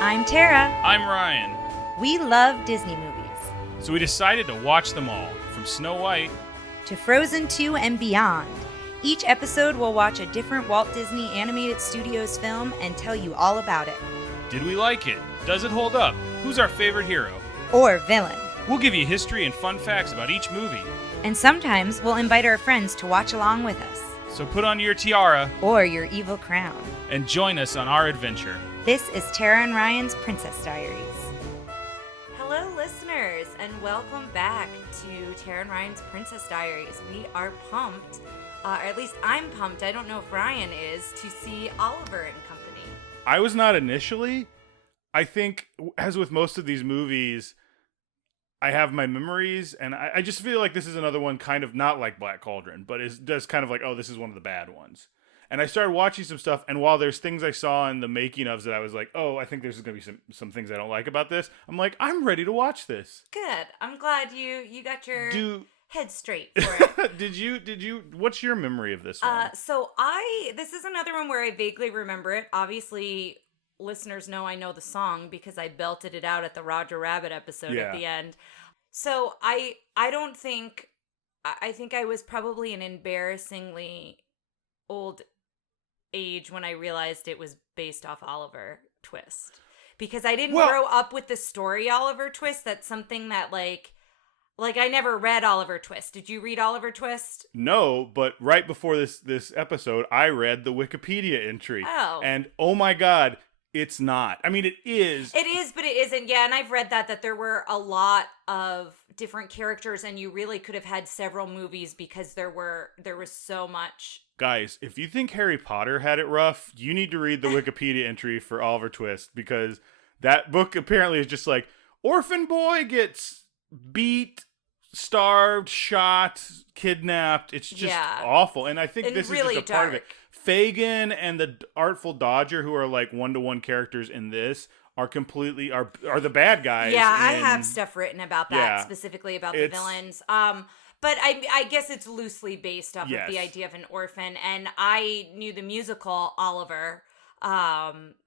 I'm Tara. I'm Ryan. We love Disney movies. So we decided to watch them all, from Snow White to Frozen 2 and beyond. Each episode will watch a different Walt Disney Animated Studios film and tell you all about it. Did we like it? Does it hold up? Who's our favorite hero? Or villain. We'll give you history and fun facts about each movie. And sometimes we'll invite our friends to watch along with us. So put on your tiara or your evil crown and join us on our adventure. This is Tara and Ryan's Princess Diaries. Hello, listeners, and welcome back to Tara and Ryan's Princess Diaries. We are pumped, or at least I'm pumped, I don't know if Ryan is, to see Oliver and Company. I was not initially. I think, as with most of these movies, I have my memories, and I just feel like this is another one kind of not like Black Cauldron, but is does kind of like, oh, this is one of the bad ones. And I started watching some stuff, and while there's things I saw in the making ofs that I was like, oh, I think there's going to be some things I don't like about this, I'm like, I'm ready to watch this. Good. I'm glad you got your head straight for it. Did you, what's your memory of this one? This is another one where I vaguely remember it. Obviously, listeners know I know the song because I belted it out at the Roger Rabbit episode at the end. So I think I was probably an embarrassingly old age when I realized it was based off Oliver Twist, because I didn't grow up with the story Oliver Twist. That's something that like I never read Oliver Twist. Did you read Oliver Twist? No, but right before this episode, I read the Wikipedia entry. Oh. And oh my God, it's not. I mean, it is. It is, but it isn't. Yeah, and I've read that there were a lot of different characters, and you really could have had several movies because there was so much. Guys, if you think Harry Potter had it rough, you need to read the Wikipedia entry for Oliver Twist, because that book apparently is just like, orphan boy gets beat, starved, shot, kidnapped. It's just awful. And I think this really is just a part of it. Fagin and the Artful Dodger, who are like one-to-one characters in this, are completely are the bad guys. Yeah, I have stuff written about that, specifically about the villains. But I guess it's loosely based off of the idea of an orphan. And I knew the musical Oliver,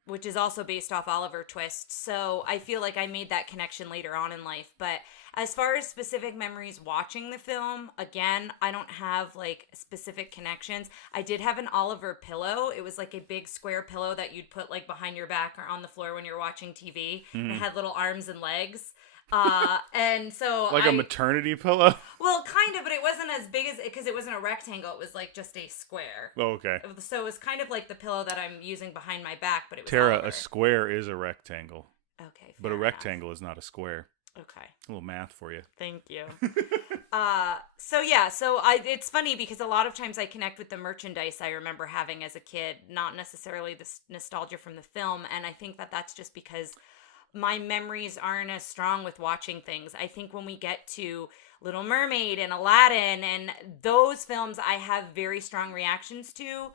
which is also based off Oliver Twist. So I feel like I made that connection later on in life. But as far as specific memories watching the film, again, I don't have like specific connections. I did have an Oliver pillow. It was like a big square pillow that you'd put like behind your back or on the floor when you're watching TV. And it had little arms and legs. And so like a maternity pillow? Well, kind of, but it wasn't as big as because it wasn't a rectangle. It was like just a square. Oh, okay. So it was kind of like the pillow that I'm using behind my back, but it was Tara, Oliver. A square is a rectangle. Okay. But a rectangle is not a square. Okay. A little math for you. Thank you. It's funny because a lot of times I connect with the merchandise I remember having as a kid, not necessarily the nostalgia from the film, and I think that's just because my memories aren't as strong with watching things. I think when we get to Little Mermaid and Aladdin and those films, I have very strong reactions to,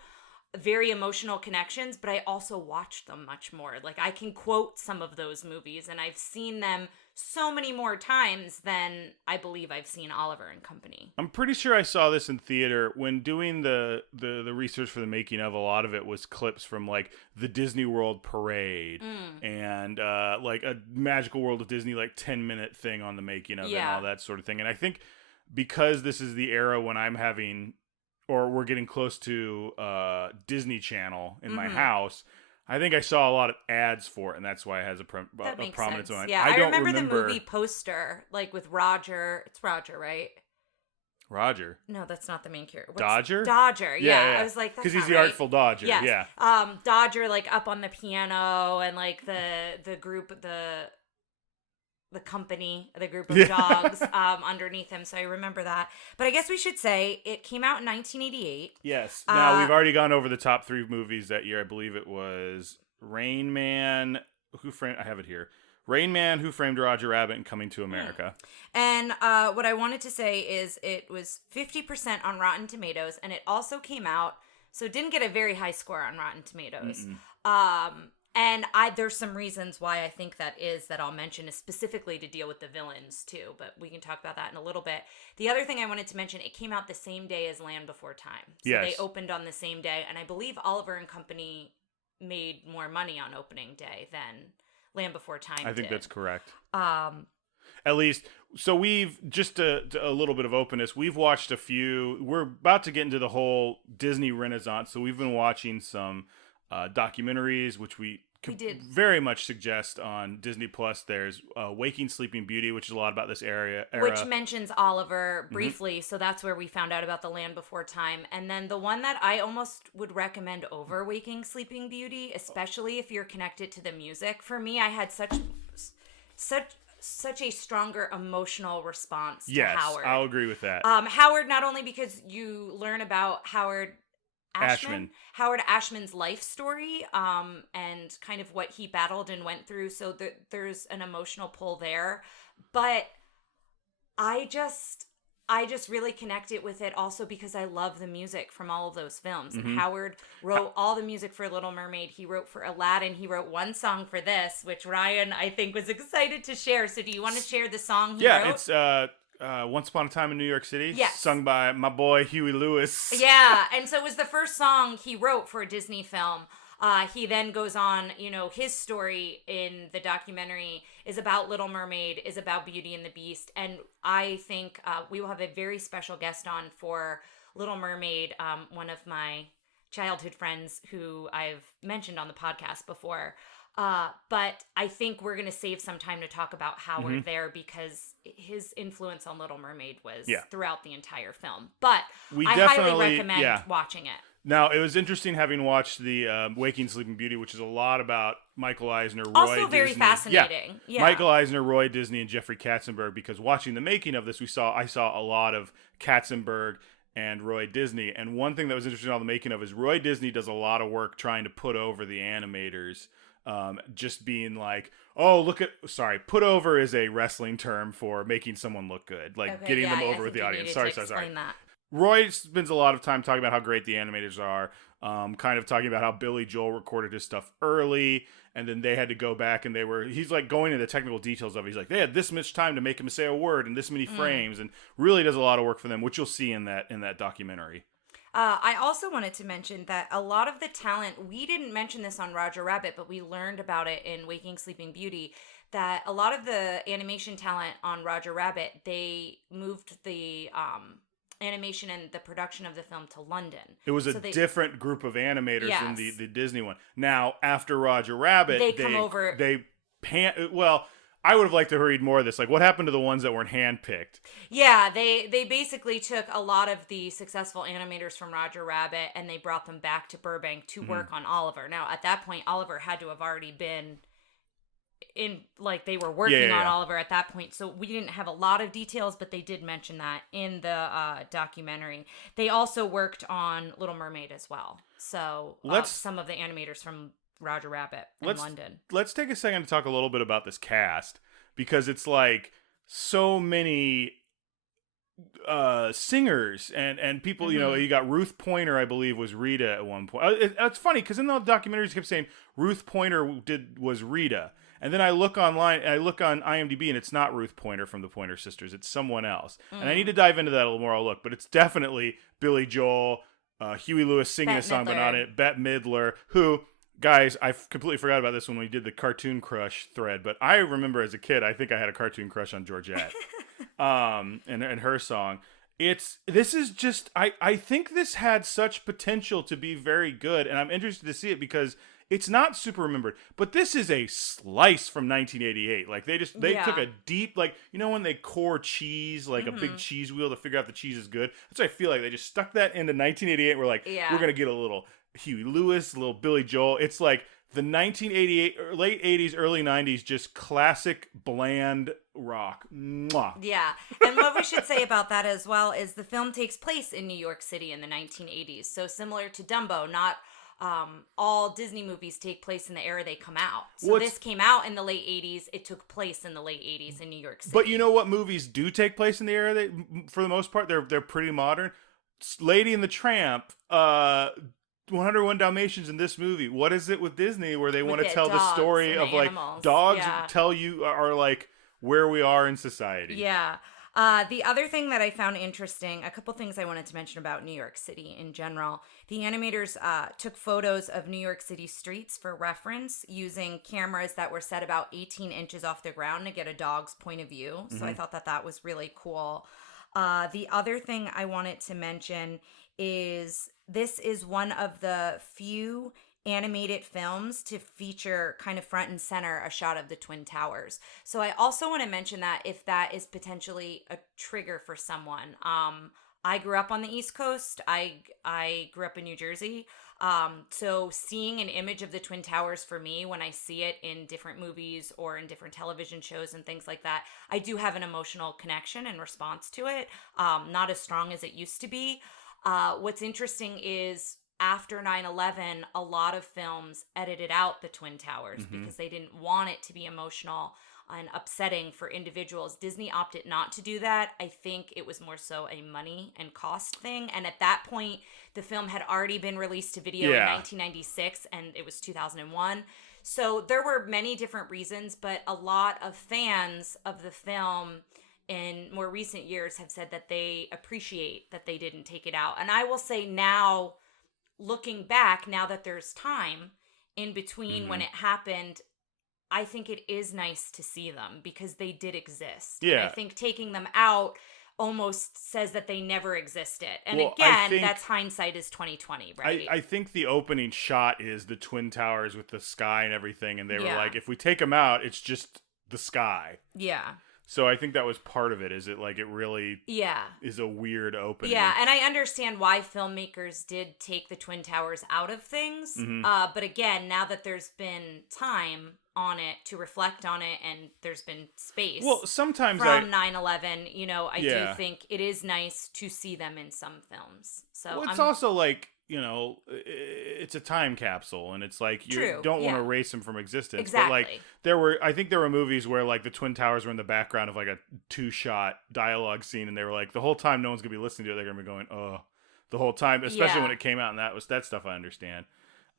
very emotional connections, but I also watch them much more. Like I can quote some of those movies, and I've seen them so many more times than I believe I've seen Oliver and Company. I'm pretty sure I saw this in theater when doing the research for the making of. A lot of it was clips from like the Disney World parade and like a Magical World of Disney like 10-minute thing on the making of and all that sort of thing. And I think because this is the era when I'm having, or we're getting close to Disney Channel in my house, I think I saw a lot of ads for it, and that's why it has a prominence on it. Yeah, I remember the movie poster, like with Roger. It's Roger, right? Roger? No, that's not the main character. Dodger? Dodger, yeah. I was like, that's because he's the Artful Dodger, yeah. Dodger, like, up on the piano, and, like, the group, the company, the group of dogs underneath him. So I remember that. But I guess we should say it came out in 1988. Yes. Now, we've already gone over the top 3 movies that year. I believe it was Rain Man, I have it here. Rain Man, Who Framed Roger Rabbit, and Coming to America. And what I wanted to say is it was 50% on Rotten Tomatoes, and it also came out, so it didn't get a very high score on Rotten Tomatoes. And there's some reasons why I think that I'll mention is specifically to deal with the villains too, but we can talk about that in a little bit. The other thing I wanted to mention, it came out the same day as Land Before Time. So they opened on the same day, and I believe Oliver and Company made more money on opening day than Land Before Time I think that's correct. At least, so we've, just a little bit of openness, we've watched a few, we're about to get into the whole Disney Renaissance, so we've been watching some documentaries, which we did very much suggest on Disney Plus. There's Waking Sleeping Beauty, which is a lot about this era. Which mentions Oliver briefly, so that's where we found out about the Land Before Time. And then the one that I almost would recommend over Waking Sleeping Beauty, especially if you're connected to the music. For me, I had such a stronger emotional response to Howard. Yes, I'll agree with that. Howard, not only because you learn about Howard Ashman's life story, and kind of what he battled and went through. So there's an emotional pull there, but I just really connect it with it also because I love the music from all of those films. And Howard wrote all the music for Little Mermaid. He wrote for Aladdin. He wrote one song for this, which Ryan, I think, was excited to share. So do you want to share the song he wrote? It's Once Upon a Time in New York City, yes. Sung by my boy Huey Lewis. Yeah, and so it was the first song he wrote for a Disney film. He then goes on, his story in the documentary is about Little Mermaid, is about Beauty and the Beast, and I think we will have a very special guest on for Little Mermaid, one of my childhood friends who I've mentioned on the podcast before. But I think we're going to save some time to talk about Howard there because his influence on Little Mermaid was throughout the entire film. But I highly recommend watching it. Now, it was interesting having watched the Waking Sleeping Beauty, which is a lot about Michael Eisner, Roy also Disney. very fascinating. Yeah. Michael Eisner, Roy Disney, and Jeffrey Katzenberg, because watching the making of this, I saw a lot of Katzenberg and Roy Disney. And one thing that was interesting on the making of is Roy Disney does a lot of work trying to put over the animators. Just being like, put over is a wrestling term for making someone look good, like getting them over with the audience. Sorry. That. Roy spends a lot of time talking about how great the animators are, kind of talking about how Billy Joel recorded his stuff early, and then they had to go back and he's like going into the technical details of it. He's like, they had this much time to make him say a word in this many frames, and really does a lot of work for them, which you'll see in that documentary. I also wanted to mention that a lot of the talent, we didn't mention this on Roger Rabbit, but we learned about it in Waking Sleeping Beauty, that a lot of the animation talent on Roger Rabbit, they moved the animation and the production of the film to London. It was a different group of animators than the Disney one. Now, after Roger Rabbit, they come over. I would have liked to read more of this. Like, what happened to the ones that weren't handpicked? Yeah, they basically took a lot of the successful animators from Roger Rabbit and they brought them back to Burbank to work on Oliver. Now, at that point, Oliver had to have already been in, like, they were working on Oliver at that point. So we didn't have a lot of details, but they did mention that in the documentary. They also worked on Little Mermaid as well. So some of the animators from Roger Rabbit in London. Let's take a second to talk a little bit about this cast, because it's like so many singers and people. You got Ruth Pointer, I believe, was Rita at one point. It's funny because in the documentaries kept saying Ruth Pointer was Rita, and then I look online, I look on IMDb, and it's not Ruth Pointer from the Pointer Sisters. It's someone else, and I need to dive into that a little more. I'll look, but it's definitely Billy Joel, Huey Lewis singing a song, but on it, Bette Midler, who. Guys, I completely forgot about this when we did the Cartoon Crush thread, but I remember as a kid, I think I had a cartoon crush on Georgette, and her song. I think this had such potential to be very good, and I'm interested to see it because it's not super remembered, but this is a slice from 1988. Like they took a deep, like, when they core cheese, like a big cheese wheel to figure out the cheese is good. That's what I feel like. They just stuck that into 1988. We're like, we're going to get a little Huey Lewis, a little Billy Joel. It's like the 1988, late 80s, early 90s, just classic bland rock. Mwah. Yeah. And what we should say about that as well is the film takes place in New York City in the 1980s. So similar to Dumbo, not all Disney movies take place in the era they come out. So this came out in the late 80s. It took place in the late 80s in New York City. But you know what movies do take place in the era? For the most part, they're pretty modern. Lady and the Tramp, 101 Dalmatians in this movie. What is it with Disney where they want to tell the story of like animals. dogs tell you are like where we are in society? Yeah. The other thing that I found interesting, a couple things I wanted to mention about New York City in general. The animators took photos of New York City streets for reference using cameras that were set about 18 inches off the ground to get a dog's point of view. So I thought that was really cool. The other thing I wanted to mention is this is one of the few animated films to feature kind of front and center a shot of the Twin Towers. So I also want to mention that if that is potentially a trigger for someone. I grew up on the East Coast. I grew up in New Jersey. So seeing an image of the Twin Towers for me, when I see it in different movies or in different television shows and things like that, I do have an emotional connection and response to it. Not as strong as it used to be. What's interesting is after 9/11, a lot of films edited out the Twin Towers because they didn't want it to be emotional and upsetting for individuals. Disney opted not to do that. I think it was more so a money and cost thing. And at that point, the film had already been released to video in 1996 and it was 2001. So there were many different reasons, but a lot of fans of the film in more recent years have said that they appreciate that they didn't take it out. And I will say now, looking back, now that there's time in between when it happened, I think it is nice to see them because they did exist. Yeah. And I think taking them out almost says that they never existed. And again, that's hindsight is 2020, right? I think the opening shot is the Twin Towers with the sky and everything. And they were like, if we take them out, it's just the sky. Yeah. So I think that was part of it. Is it like it really is a weird opening? Yeah, and I understand why filmmakers did take the Twin Towers out of things. But again, now that there's been time on it to reflect on it and there's been space sometimes from 9/11, I do think it is nice to see them in some films. So it's also like, it's a time capsule, and it's like you don't want to erase them from existence. Exactly. But like I think there were movies where like the Twin Towers were in the background of like a 2-shot dialogue scene, and they were like the whole time no one's gonna be listening to it, they're gonna be going, oh, the whole time, especially when it came out, and that stuff I understand.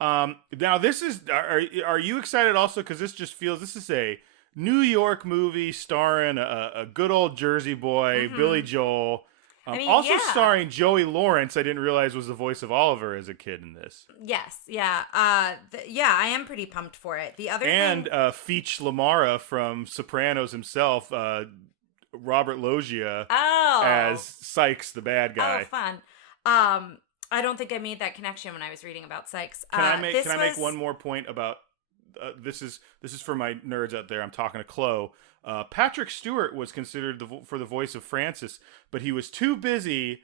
Now this is are you excited also because this is a New York movie starring a good old Jersey boy, Billy Joel. Starring Joey Lawrence, I didn't realize was the voice of Oliver as a kid in this. Yes, yeah. I am pretty pumped for it. The other thing... Feach Lamara from Sopranos himself, Robert Loggia as Sykes, the bad guy. Oh, fun. I don't think I made that connection when I was reading about Sykes. Can I make one more point about... this is for my nerds out there. I'm talking to Chloe. Patrick Stewart was considered for the voice of Francis, but he was too busy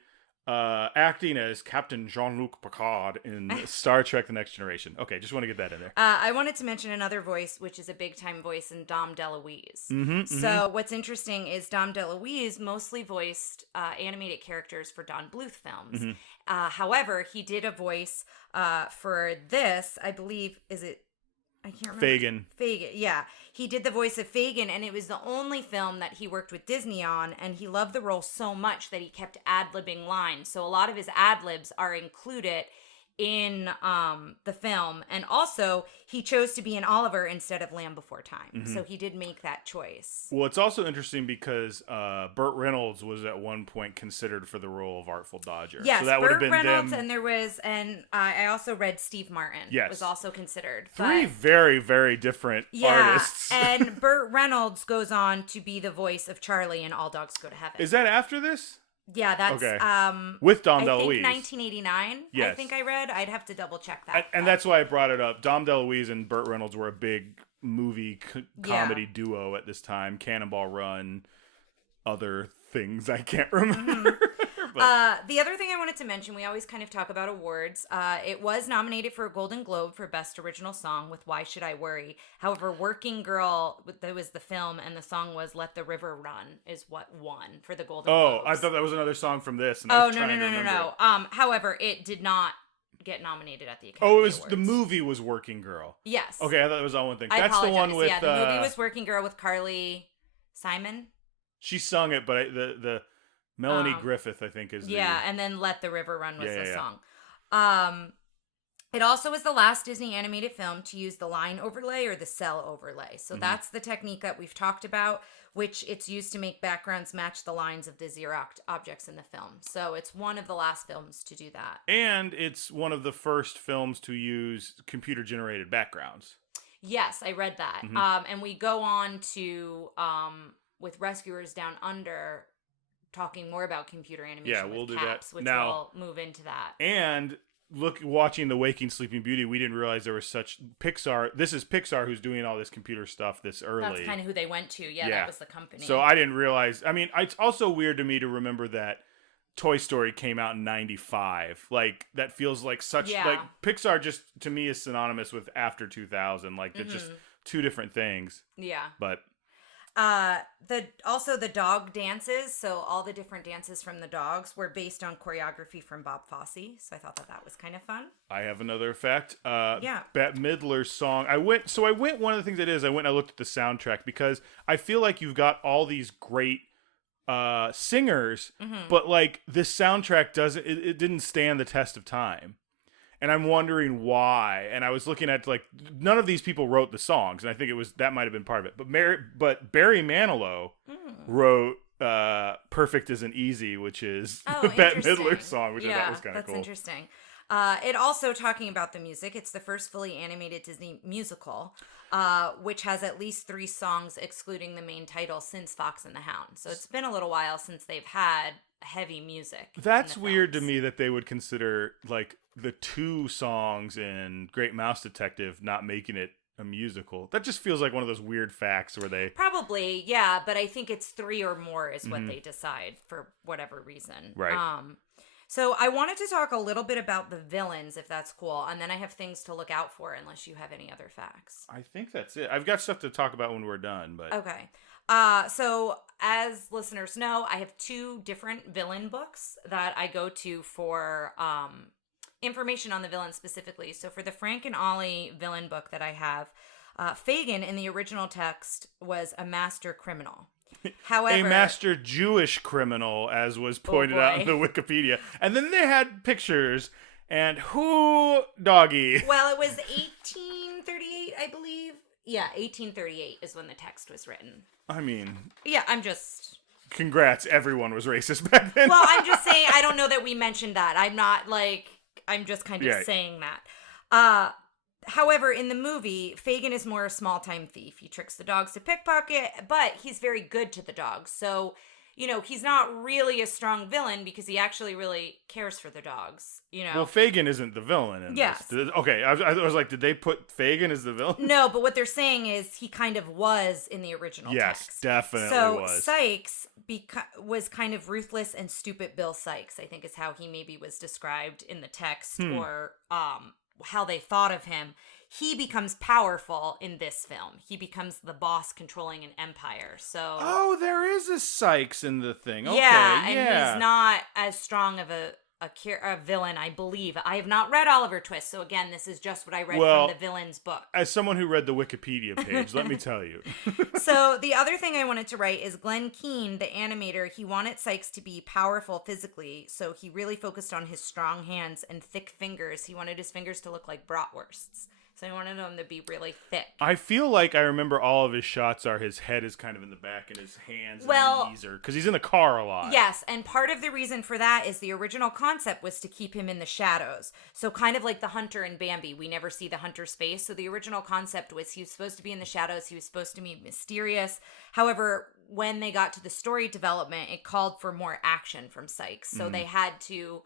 acting as Captain Jean-Luc Picard in Star Trek The Next Generation. Okay, just want to get that in there. I wanted to mention another voice, which is a big-time voice in Dom DeLuise. So what's interesting is Dom DeLuise mostly voiced animated characters for Don Bluth films. However, he did a voice for this, I believe, I can't remember. Fagin, yeah. He did the voice of Fagin, and it was the only film that he worked with Disney on, and he loved the role so much that he kept ad-libbing lines. So a lot of his ad-libs are included in the film, and also he chose to be an Oliver instead of Land Before Time. So he did make that choice. Well, it's also interesting because Burt Reynolds was at one point considered for the role of Artful Dodger. Yes, so that Burt Reynolds, and I also read Steve Martin was also considered. Three very, very different artists. And Burt Reynolds goes on to be the voice of Charlie in All Dogs Go to Heaven. Is that after this? Yeah, that's with Dom DeLuise. I think 1989. Yes. I think I read. I'd have to double check that. And that's why I brought it up. Dom DeLuise and Burt Reynolds were a big movie comedy duo at this time. Cannonball Run, other things I can't remember. The other thing I wanted to mention, we always kind of talk about awards. It was nominated for a Golden Globe for Best Original Song with Why Should I Worry? However, Working Girl, that was the film, and the song was Let the River Run, is what won for the Golden Globes. Oh, I thought that was another song from this. And No. However, it did not get nominated at the Academy Awards. The movie was Working Girl. Yes. Okay, I thought it was all one thing. That's apologize. The one with... Yeah, the movie was Working Girl with Carly Simon. She sung it, but the Melanie Griffith, I think, is and then Let the River Run was the song. It also is the last Disney animated film to use the line overlay or the cell overlay. So that's the technique that we've talked about, which it's used to make backgrounds match the lines of the Xerox objects in the film. So it's one of the last films to do that. And it's one of the first films to use computer-generated backgrounds. Yes, I read that. And we go on to, with Rescuers Down Under, talking more about computer animation we'll do caps, that. Which now, we'll move into that. And watching The Waking Sleeping Beauty, we didn't realize there was such Pixar. This is Pixar who's doing all this computer stuff this early. That's kind of who they went to. Yeah, that was the company. So I didn't realize. I mean, it's also weird to me to remember that Toy Story came out in 95. Like, that feels like such... Like, Pixar just, to me, is synonymous with after 2000. Like, they're just two different things. Yeah. But... Also the dog dances, so all the different dances from the dogs were based on choreography from Bob Fosse, so I thought that was kind of fun. I have another fact. Bette Midler's song. I went, one of the things I did is I went and I looked at the soundtrack, because I feel like you've got all these great singers, but like this soundtrack it didn't stand the test of time. And I'm wondering why. And I was looking at, like, none of these people wrote the songs, and I think that might have been part of it. But Barry Manilow wrote "Perfect Isn't Easy," which is the Bette Midler song, which I thought was kind of cool. That's interesting. It also, talking about the music, it's the first fully animated Disney musical, which has at least 3 songs excluding the main title since Fox and the Hound. So it's been a little while since they've had heavy music. That's weird to me that they would consider, like, the 2 songs in Great Mouse Detective not making it a musical. That just feels like one of those weird facts where they... Probably, yeah, but I think it's 3 or more is what they decide for whatever reason. Right. So I wanted to talk a little bit about the villains, if that's cool, and then I have things to look out for unless you have any other facts. I think that's it. I've got stuff to talk about when we're done, but... Okay. So as listeners know, I have 2 different villain books that I go to for information on the villain specifically. So for the Frank and Ollie villain book that I have, Fagin in the original text was a master criminal. However, a master Jewish criminal, as was pointed out in the Wikipedia. And then they had pictures, and doggy? Well, it was 1838, I believe. Yeah, 1838 is when the text was written. I mean... Yeah, I'm just... Congrats, everyone was racist back then. Well, I'm just saying, I don't know that we mentioned that. I'm not, like... I'm just kind of saying that. However, in the movie, Fagin is more a small-time thief. He tricks the dogs to pickpocket, but he's very good to the dogs. So, he's not really a strong villain because he actually really cares for the dogs, Well, Fagin isn't the villain in this. Okay, I was like, did they put Fagin as the villain? No, but what they're saying is he kind of was in the original text. Yes, definitely was. So Sykes was kind of ruthless and stupid Bill Sykes, I think is how he maybe was described in the text or how they thought of him. He becomes powerful in this film. He becomes the boss controlling an empire. So there is a Sykes in the thing. Okay, yeah, and he's not as strong of a villain, I believe. I have not read Oliver Twist, so again, this is just what I read from the villain's book. As someone who read the Wikipedia page, let me tell you. So the other thing I wanted to write is Glenn Keane, the animator, he wanted Sykes to be powerful physically, so he really focused on his strong hands and thick fingers. He wanted his fingers to look like bratwursts. So I wanted them to be really thick. I feel like I remember all of his shots are his head is kind of in the back and his hands and knees are... Because he's in the car a lot. Yes, and part of the reason for that is the original concept was to keep him in the shadows. So kind of like the hunter in Bambi. We never see the hunter's face. So the original concept was he was supposed to be in the shadows. He was supposed to be mysterious. However, when they got to the story development, it called for more action from Sykes. So they had to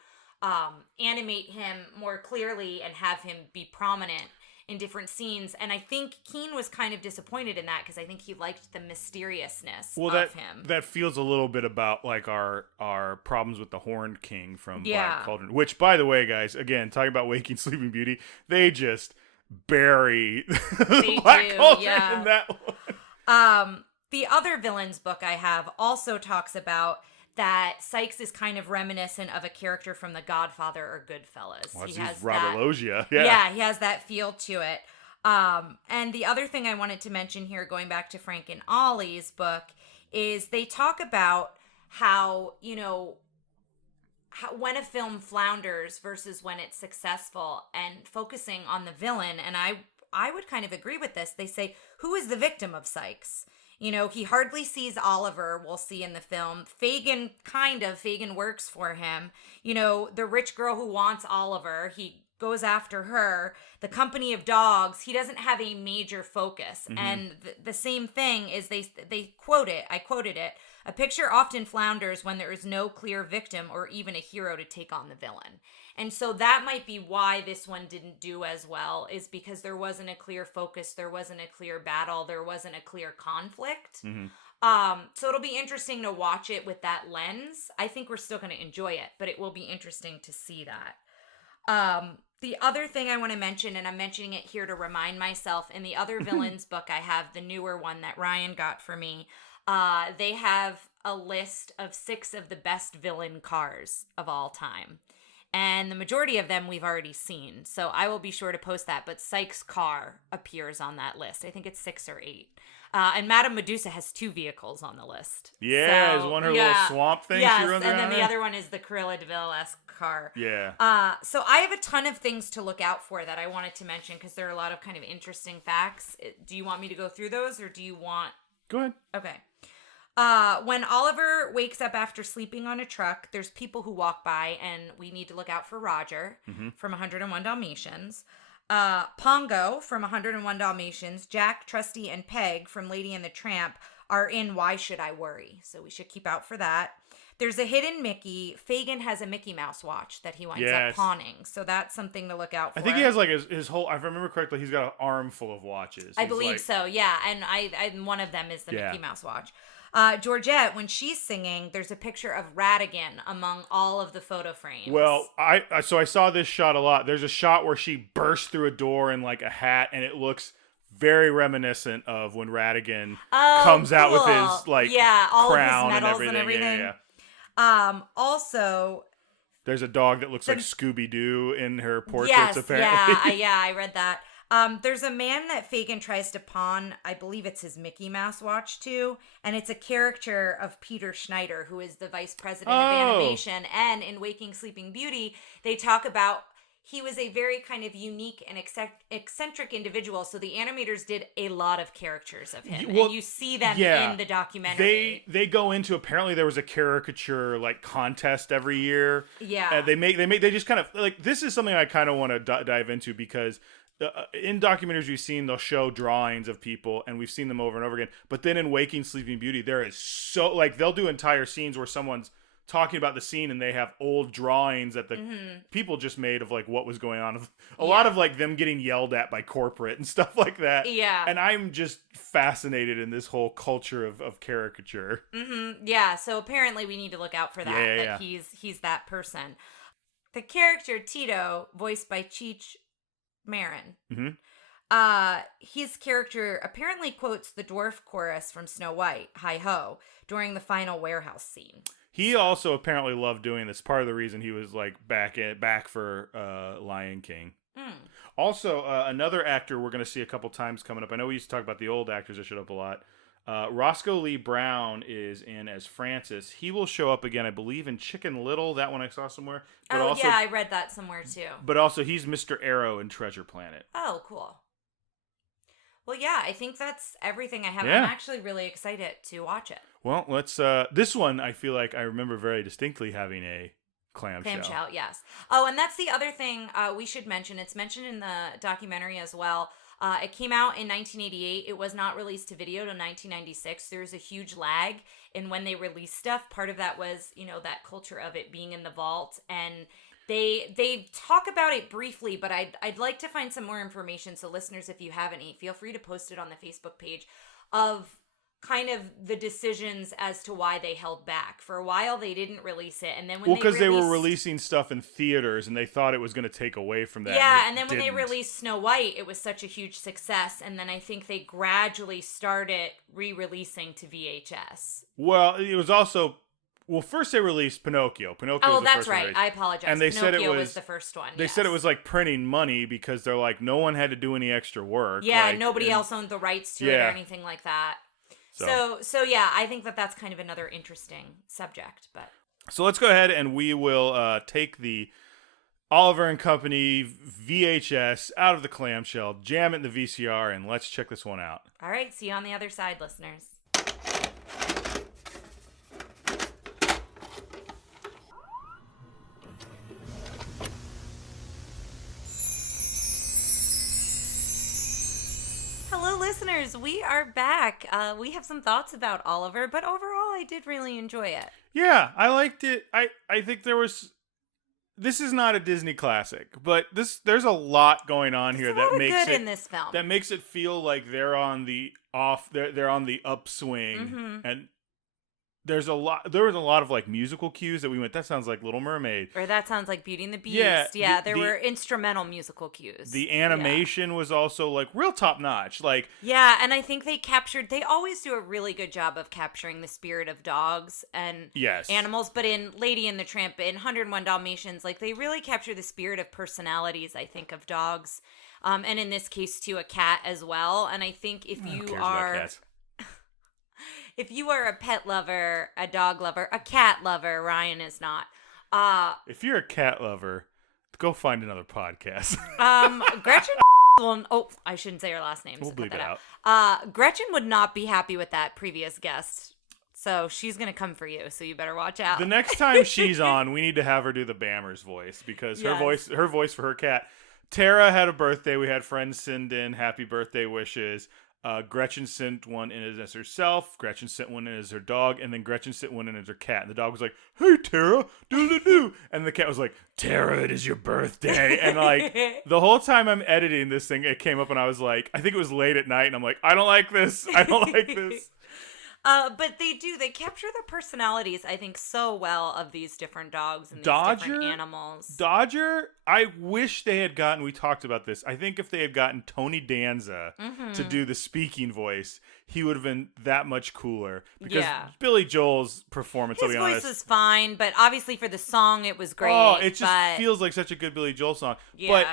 animate him more clearly and have him be prominent in different scenes, and I think Keane was kind of disappointed in that because I think he liked the mysteriousness of him. That feels a little bit about like our problems with the Horned King from Black Cauldron, which, by the way, guys, again, talking about Waking Sleeping Beauty, they just bury Black Cauldron in that one. The other villains book I have also talks about that Sykes is kind of reminiscent of a character from The Godfather or Goodfellas. Well, he has Robert Loggia. Yeah, he has that feel to it. And the other thing I wanted to mention here, going back to Frank and Ollie's book, is they talk about how, when a film flounders versus when it's successful, and focusing on the villain. And I would kind of agree with this. They say, who is the victim of Sykes? You know, he hardly sees Oliver, we'll see in the film. Fagin works for him. You know, the rich girl who wants Oliver, he goes after her. The company of dogs, he doesn't have a major focus. Mm-hmm. And the same thing is they quote it, I quoted it, a picture often flounders when there is no clear victim or even a hero to take on the villain. And so that might be why this one didn't do as well, is because there wasn't a clear focus, there wasn't a clear battle, there wasn't a clear conflict. Mm-hmm. So it'll be interesting to watch it with that lens. I think we're still going to enjoy it, but it will be interesting to see that. The other thing I want to mention, and I'm mentioning it here to remind myself, in the other villains book I have, the newer one that Ryan got for me, they have a list of 6 of the best villain cars of all time. And the majority of them we've already seen. So I will be sure to post that. But Sykes' car appears on that list. I think it's 6 or 8. And Madame Medusa has 2 vehicles on the list. Yeah, so, is one her little swamp thing she runs around and then in? the other one is the Cruella de Vil-esque car. Yeah. So I have a ton of things to look out for that I wanted to mention because there are a lot of kind of interesting facts. Do you want me to go through those, or do you want... Go ahead. Okay. When Oliver wakes up after sleeping on a truck, there's people who walk by, and we need to look out for Roger from 101 Dalmatians. Pongo from 101 Dalmatians, Jack, Trusty, and Peg from Lady and the Tramp are in Why Should I Worry? So we should keep out for that. There's a hidden Mickey. Fagin has a Mickey Mouse watch that he winds up pawning. So that's something to look out for. I think he has like his whole, if I remember correctly, he's got an arm full of watches. I believe so, yeah. And I one of them is the Mickey Mouse watch. Georgette, when she's singing, there's a picture of Ratigan among all of the photo frames. Well, I saw this shot a lot. There's a shot where she bursts through a door in like a hat, and it looks very reminiscent of when Ratigan comes out with his like all crown of his medals and everything. Yeah. Also, there's a dog that looks like Scooby-Doo in her portraits, apparently. Yeah, I read that. There's a man that Fagin tries to pawn. I believe it's his Mickey Mouse watch too, and it's a caricature of Peter Schneider, who is the vice president of animation. And in Waking Sleeping Beauty, they talk about he was a very kind of unique and eccentric individual. So the animators did a lot of caricatures of him, and you see them in the documentary. They go into, apparently there was a caricature like contest every year. Yeah, they just kind of like, this is something I kind of want to dive into because. In documentaries we've seen, they'll show drawings of people, and we've seen them over and over again. But then in Waking Sleeping Beauty, there is so, like, they'll do entire scenes where someone's talking about the scene, and they have old drawings that the people just made of, like, what was going on. A lot of, like, them getting yelled at by corporate and stuff like that. Yeah. And I'm just fascinated in this whole culture of caricature. Mm-hmm. Yeah, so apparently we need to look out for that, he's that person. The character Tito, voiced by Cheech Marin. His character apparently quotes the dwarf chorus from Snow White, Hi Ho, during the final warehouse scene. He also apparently loved doing this. Part of the reason he was like back for Lion King. Also, another actor we're going to see a couple times coming up. I know we used to talk about the old actors that showed up a lot. Roscoe Lee Brown is in as Francis. He will show up again, I believe, in Chicken Little. That one I saw somewhere. But I read that somewhere too. But also, he's Mr. Arrow in Treasure Planet. Oh, cool. Well, yeah, I think that's everything I have. Yeah. I'm actually really excited to watch it. Well, let's. This one, I feel like I remember very distinctly having a clamshell. Clamshell, yes. Oh, and that's the other thing we should mention. It's mentioned in the documentary as well. It came out in 1988. It was not released to video till 1996. There's a huge lag in when they released stuff. Part of that was, that culture of it being in the vault, and they talk about it briefly, but I'd like to find some more information. So listeners, if you have any, feel free to post it on the Facebook page of kind of the decisions as to why they held back. For a while, they didn't release it, and then because they were releasing stuff in theaters, and they thought it was going to take away from that. Yeah, and then when they released Snow White, it was such a huge success, and then I think they gradually started re-releasing to VHS. Well, it was also. Well, first they released Pinocchio. Pinocchio was the that's first right. Release. I apologize. And they Pinocchio said it was the first one. They said it was like printing money because they're like, no one had to do any extra work. Yeah, nobody else owned the rights to it or anything like that. So yeah, I think that's kind of another interesting subject. But So let's go ahead and we will take the Oliver and Company VHS out of the clamshell, jam it in the VCR, and let's check this one out. All right, see you on the other side, listeners. Hello, listeners. We are back. We have some thoughts about Oliver, but overall, I did really enjoy it. Yeah, I liked it. I think there was... This is not a Disney classic, but there's a lot going on here that makes good in this film. That makes it feel like they're on the upswing, and there was a lot of like musical cues that we went, that sounds like Little Mermaid, or that sounds like Beauty and the Beast. Yeah, there were instrumental musical cues. The animation was also like real top notch. Like, yeah, and I think they always do a really good job of capturing the spirit of dogs and animals, but in Lady and the Tramp, in 101 Dalmatians, like they really capture the spirit of personalities, I think, of dogs. And in this case too, a cat as well. And I think if you are a pet lover, a dog lover, a cat lover, Ryan is not. If you're a cat lover, go find another podcast. Gretchen. I shouldn't say her last name. We'll bleep it out. Gretchen would not be happy with that previous guest, so she's gonna come for you. So you better watch out. The next time she's on, we need to have her do the Bammer's voice, because her voice for her cat. Tara had a birthday. We had friends send in happy birthday wishes. Gretchen sent one in as herself. Gretchen sent one in as her dog, and then Gretchen sent one in as her cat. And the dog was like, "Hey, Tara, do," and the cat was like, "Tara, it is your birthday." And like the whole time I'm editing this thing, it came up, and I was like, I think it was late at night, and I'm like, I don't like this. I don't like this. But they capture the personalities, I think, so well of these different dogs and these different animals. Dodger, I wish they had gotten, we talked about this, I think if they had gotten Tony Danza to do the speaking voice, he would have been that much cooler. Because Billy Joel's performance, I'll be honest. His voice is fine, but obviously for the song, it was great. Oh, it just feels like such a good Billy Joel song. Yeah. But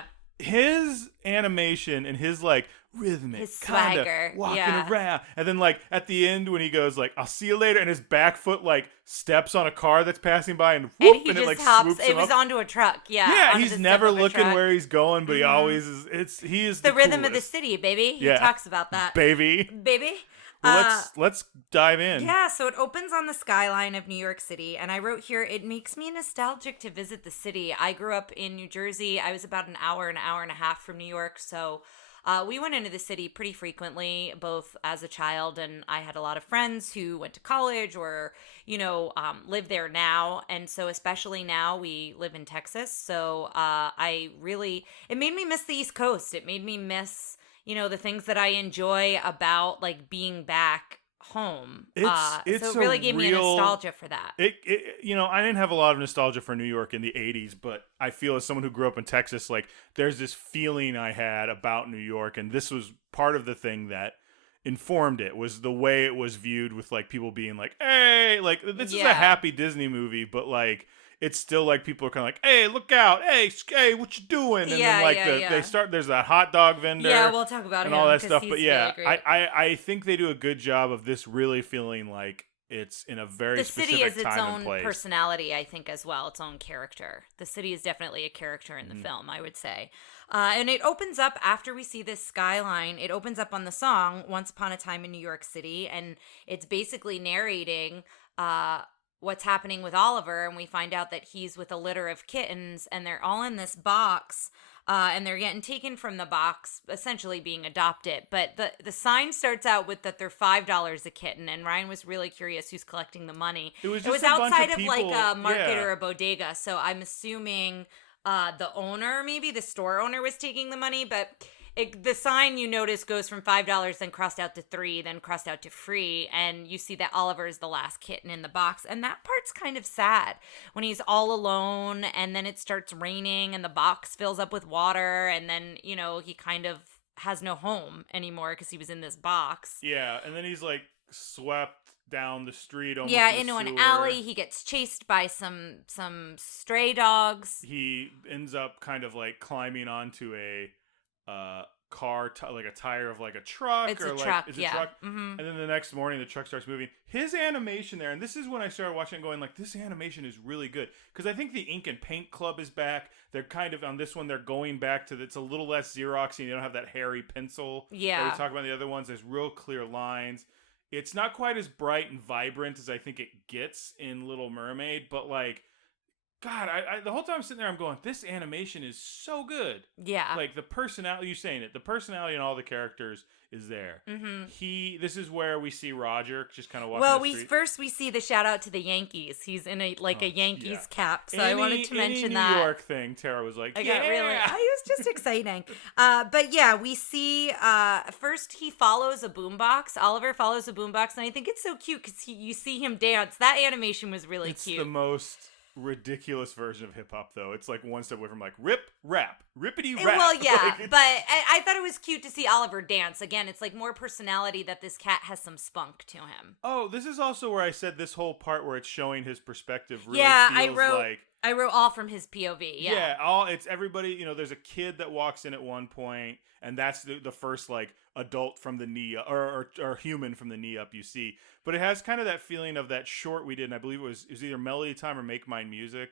his animation and his like rhythmic kind of walking around, and then like at the end when he goes like, "I'll see you later," and his back foot like steps on a car that's passing by, and whoop, and it like swoops him up. It was onto a truck. Yeah, he's never looking where he's going, but he always is. He is the rhythm coolest. of the city, baby. He talks about that, baby. Well, let's dive in. Yeah, so it opens on the skyline of New York City, and I wrote here, it makes me nostalgic to visit the city. I grew up in New Jersey. I was about an hour and a half from New York, so we went into the city pretty frequently, both as a child, and I had a lot of friends who went to college or, live there now, and so especially now we live in Texas, so it made me miss the East Coast. It made me miss the things that I enjoy about like being back home. So it really gave me a nostalgia for that. I didn't have a lot of nostalgia for New York in the 80s, but I feel as someone who grew up in Texas, like there's this feeling I had about New York, and this was part of the thing that informed it, was the way it was viewed, with like people being like, "Hey, like this is a happy Disney movie," but like it's still like people are kind of like, "Hey, look out! Hey, what you doing?" And then like they start. There's that hot dog vendor. Yeah, we'll talk about and all that stuff. But yeah, really I think they do a good job of this really feeling like it's in a very specific time and place. The city is its own personality, I think, as well, its own character. The city is definitely a character in the film, I would say. And it opens up after we see this skyline. It opens up on the song "Once Upon a Time in New York City," and it's basically narrating what's happening with Oliver, and we find out that he's with a litter of kittens, and they're all in this box, and they're getting taken from the box, essentially being adopted. But the sign starts out with that they're $5 a kitten, and Ryan was really curious who's collecting the money. It was outside of like a market or a bodega, so I'm assuming the owner, maybe the store owner, was taking the money, but the sign, you notice, goes from $5, then crossed out to $3, then crossed out to free, and you see that Oliver is the last kitten in the box, and that part's kind of sad when he's all alone, and then it starts raining, and the box fills up with water, and then, he kind of has no home anymore because he was in this box. Yeah, and then he's like swept down the street, almost into an alley. He gets chased by some stray dogs. He ends up kind of like climbing onto a car, like a tire of like a truck. It's or a like, truck, it's a yeah. truck. Mm-hmm. And then the next morning, the truck starts moving. His animation there, and this is when I started watching and going like, this animation is really good. Because I think the Ink and Paint Club is back. They're kind of, on this one, they're going back to, it's a little less Xeroxy, and you don't have that hairy pencil. Yeah. That we talk about in the other ones. There's real clear lines. It's not quite as bright and vibrant as I think it gets in Little Mermaid, but like, God, I the whole time I'm sitting there, I'm going, this animation is so good. Yeah. Like, the personality, you saying it, the personality in all the characters is there. Mm-hmm. This is where we see Roger just kind of walking Well, the street. first we see the shout out to the Yankees. He's in a Yankees cap, so I wanted to mention New that. New York thing, Tara was like, I got really, it was just exciting. But yeah, we see, first he follows a boombox. Oliver follows a boombox, and I think it's so cute because you see him dance. That animation was really cute. It's the most ridiculous version of hip hop, though. It's like one step away from like rip rap rippity rap. Well, yeah, but I thought it was cute to see Oliver dance again. It's like more personality, that this cat has some spunk to him. Oh, this is also where I said this whole part where it's showing his perspective really feels like, I wrote all from his POV. Yeah, it's everybody. You know, there's a kid that walks in at one point, and that's the first like adult from the knee or human from the knee up you see. But it has kind of that feeling of that short we did, and I believe it was either Melody Time or Make Mine Music,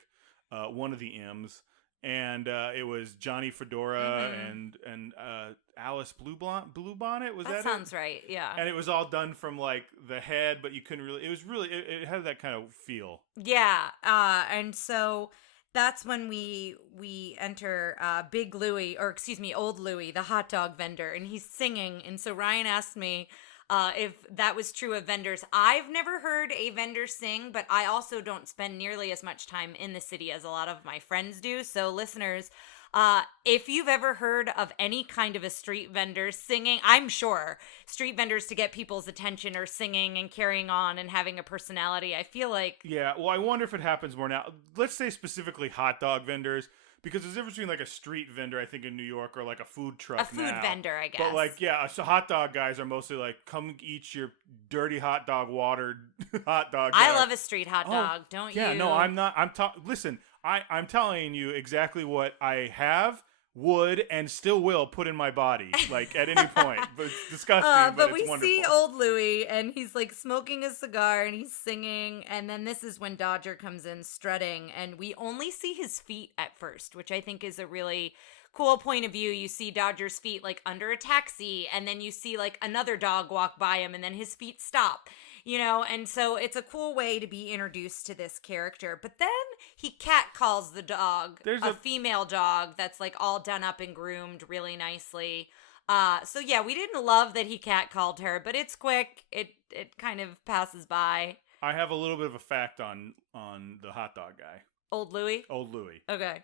one of the M's, and it was Johnny Fedora and Alice Bluebonnet. Was that sounds right? Yeah. And it was all done from like the head, but you couldn't really. It was really it had that kind of feel. Yeah, and so that's when we enter Big Louie, or excuse me, Old Louie, the hot dog vendor, and he's singing. And so Ryan asked me if that was true of vendors. I've never heard a vendor sing, but I also don't spend nearly as much time in the city as a lot of my friends do. So listeners, if you've ever heard of any kind of a street vendor singing, I'm sure street vendors to get people's attention are singing and carrying on and having a personality. I feel like... Yeah, well, I wonder if it happens more now. Let's say specifically hot dog vendors, because there's a difference between like a street vendor, I think, in New York, or like a food truck A food vendor, I guess. But like, yeah, so hot dog guys are mostly like, come eat your dirty hot dog watered hot dog. I love a street hot dog, don't you? Yeah, no, I'm not. Listen, I'm telling you exactly what I have, would, and still will put in my body, like at any point. But it's disgusting, but it's wonderful. We see Old Louie, and he's like smoking a cigar, and he's singing, and then this is when Dodger comes in strutting, and we only see his feet at first, which I think is a really cool point of view. You see Dodger's feet like under a taxi, and then you see like another dog walk by him, and then his feet stop. You know, and so it's a cool way to be introduced to this character. But then he catcalls the dog, a female dog that's like all done up and groomed really nicely. So yeah, we didn't love that he catcalled her, but it's quick. It kind of passes by. I have a little bit of a fact on the hot dog guy. Old Louie? Old Louie. Okay.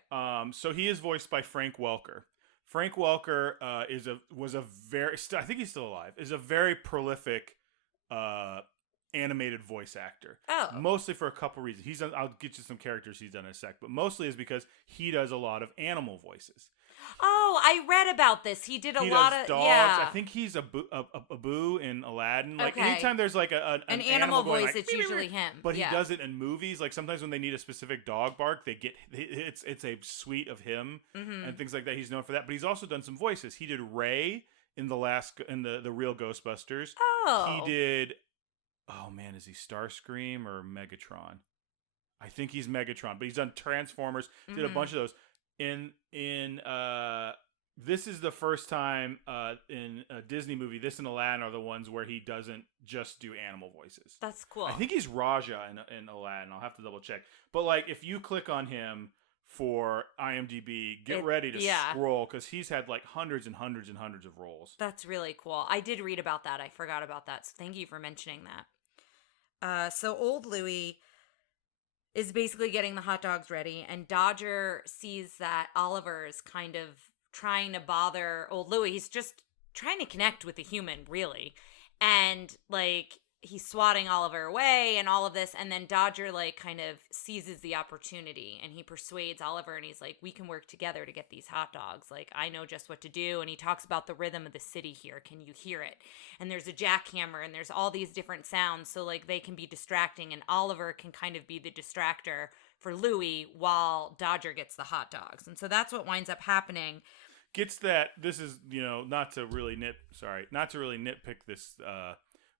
So he is voiced by Frank Welker. Frank Welker was a very, I think he's still alive, is a very prolific animated voice actor. Oh. Mostly for a couple reasons. I'll get you some characters he's done in a sec, but mostly is because he does a lot of animal voices. Oh, I read about this. He did a lot of dogs. Yeah. I think he's a Boo in Aladdin. Like okay. anytime there's like an animal voice, like, it's usually him. But he does it in movies. Like sometimes when they need a specific dog bark, it's a suite of him and things like that. He's known for that. But he's also done some voices. He did Ray in the real Ghostbusters. Oh. He did. Oh man, is he Starscream or Megatron? I think he's Megatron, but he's done Transformers. Did a bunch of those. This is the first time in a Disney movie. This and Aladdin are the ones where he doesn't just do animal voices. That's cool. I think he's Raja in Aladdin. I'll have to double check. But like, if you click on him for IMDb, get ready to scroll, because he's had like hundreds and hundreds and hundreds of roles. That's really cool. I did read about that. I forgot about that. So thank you for mentioning that. So Old Louie is basically getting the hot dogs ready, and Dodger sees that Oliver is kind of trying to bother Old Louie. He's just trying to connect with a human, really. And like, he's swatting Oliver away and all of this, and then Dodger like kind of seizes the opportunity, and he persuades Oliver, and he's like, we can work together to get these hot dogs. Like, I know just what to do. And he talks about the rhythm of the city here. Can you hear it? And there's a jackhammer, and there's all these different sounds, so like they can be distracting, and Oliver can kind of be the distractor for Louie while Dodger gets the hot dogs. And so that's what winds up happening. gets that. This is not to really nitpick this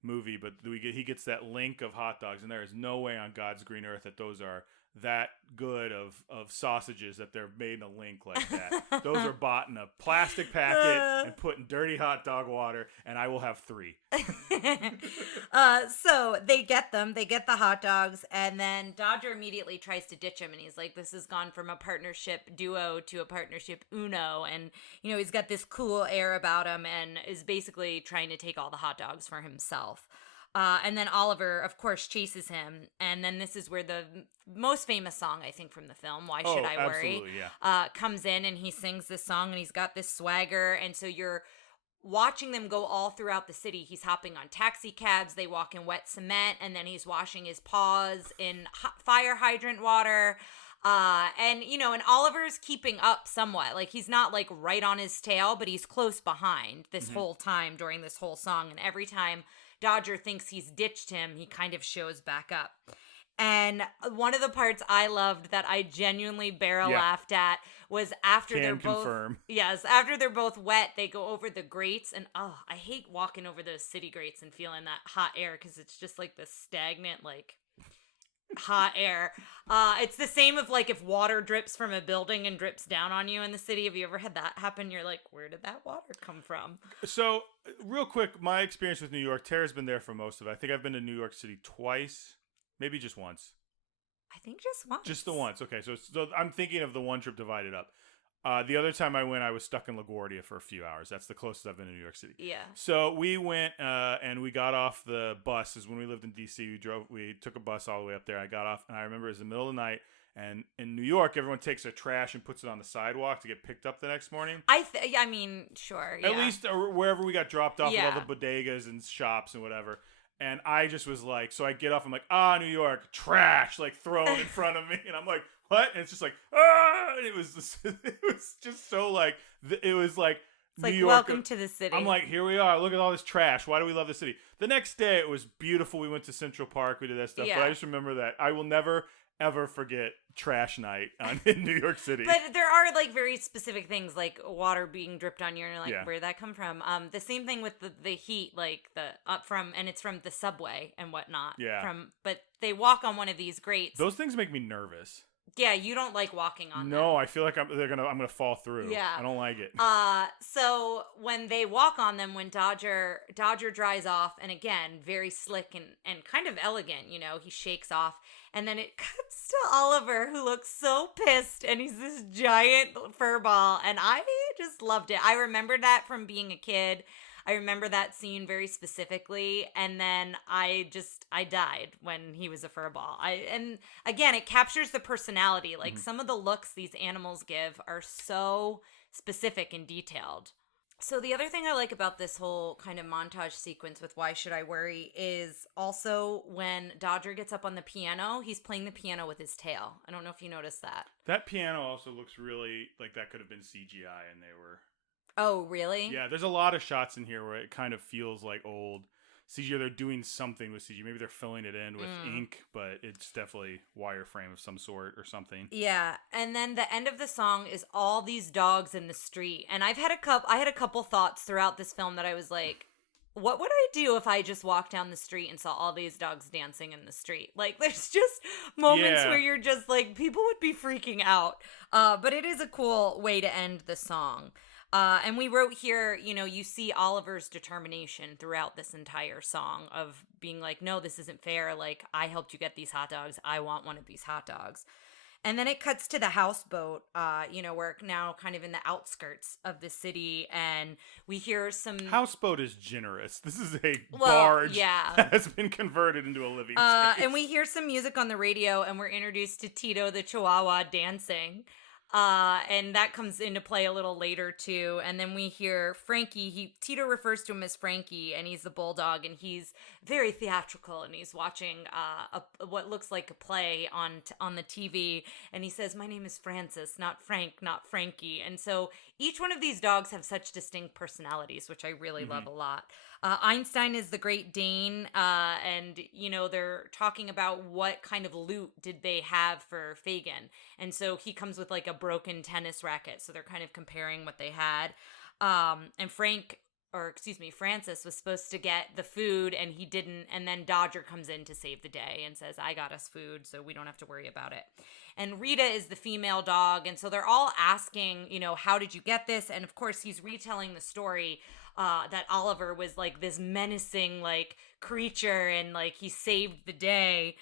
movie, but he gets that link of hot dogs, and there is no way on God's green earth that those are that good of sausages that they're made in a link like that. Those are bought in a plastic packet and put in dirty hot dog water, and I will have 3. So they get the hot dogs, and then Dodger immediately tries to ditch him, and he's like, this has gone from a partnership duo to a partnership uno, and he's got this cool air about him and is basically trying to take all the hot dogs for himself. And then Oliver, of course, chases him. And then this is where the most famous song, I think, from the film, Why Should I Worry, comes in. And he sings this song, and he's got this swagger. And so you're watching them go all throughout the city. He's hopping on taxi cabs. They walk in wet cement. And then he's washing his paws in fire hydrant water. And Oliver's keeping up somewhat. Like, he's not, like, right on his tail, but he's close behind this whole time during this whole song. And every time Dodger thinks he's ditched him, he kind of shows back up. And one of the parts I loved that I genuinely laughed at was after they're both wet, they go over the grates, and I hate walking over those city grates and feeling that hot air, because it's just like this stagnant, like, hot air. It's the same of like if water drips from a building and drips down on you in the city. Have you ever had that happen? You're like, where did that water come from? So real quick, my experience with New York, Tara's been there for most of it. I think I've been to New York City twice, maybe just once. I think just once. Just the once. Okay, so I'm thinking of the one trip divided up. The other time I went, I was stuck in LaGuardia for a few hours. That's the closest I've been to New York City. Yeah. So we went and we got off the bus. Is when we lived in D.C. We took a bus all the way up there. I got off, and I remember it was the middle of the night. And in New York, everyone takes their trash and puts it on the sidewalk to get picked up the next morning. I mean, sure. Yeah. At least wherever we got dropped off, with all the bodegas and shops and whatever. And I just was like, so I get off, I'm like, New York, trash, like thrown in front of me. And I'm like, what? And it's just like, and it was just so like, it was like, it's New like, York, welcome to the city. I'm like, here we are. Look at all this trash. Why do we love the city? The next day, it was beautiful. We went to Central Park. We did that stuff. Yeah. But I just remember that. I will never, ever forget trash night in New York City. But there are like very specific things, like water being dripped on you, and you're like, where did that come from? The same thing with the heat, like and it's from the subway and whatnot. Yeah. But they walk on one of these grates. Those things make me nervous. Yeah, you don't like walking on them. No, I feel like I'm gonna fall through. Yeah, I don't like it. So when they walk on them, when Dodger dries off, and again, very slick and kind of elegant, he shakes off, and then it cuts to Oliver, who looks so pissed, and he's this giant fur ball, and I just loved it. I remembered that from being a kid. I remember that scene very specifically, and then I died when he was a furball. And again, it captures the personality. Like, some of the looks these animals give are so specific and detailed. So the other thing I like about this whole kind of montage sequence with Why Should I Worry is also when Dodger gets up on the piano, he's playing the piano with his tail. I don't know if you noticed that. That piano also looks really like that could have been CGI, and they were... Oh, really? Yeah, there's a lot of shots in here where it kind of feels like old CG, or they're doing something with CG. Maybe they're filling it in with ink, but it's definitely wireframe of some sort or something. Yeah, and then the end of the song is all these dogs in the street. And I had a couple thoughts throughout this film that I was like, what would I do if I just walked down the street and saw all these dogs dancing in the street? Like, there's just moments where you're just like, people would be freaking out. But it is a cool way to end the song. And we wrote here, you see Oliver's determination throughout this entire song of being like, no, this isn't fair. Like, I helped you get these hot dogs. I want one of these hot dogs. And then it cuts to the houseboat, we're now kind of in the outskirts of the city, and we hear some... Houseboat is generous. This is a barge that has been converted into a living space. And we hear some music on the radio, and we're introduced to Tito the Chihuahua dancing. And that comes into play a little later too. And then we hear Frankie. Tito refers to him as Frankie, and he's the bulldog, and he's very theatrical, and he's watching what looks like a play on the TV, and he says, "My name is Francis, not Frank, not Frankie." And so each one of these dogs have such distinct personalities, which I really love a lot. Einstein is the Great Dane, and, they're talking about what kind of loot did they have for Fagin. And so he comes with, like, a broken tennis racket, so they're kind of comparing what they had. And Francis was supposed to get the food, and he didn't, and then Dodger comes in to save the day and says, I got us food, so we don't have to worry about it. And Rita is the female dog, and so they're all asking, how did you get this? And, of course, he's retelling the story that Oliver was, like, this menacing, like, creature, and, like, he saved the day.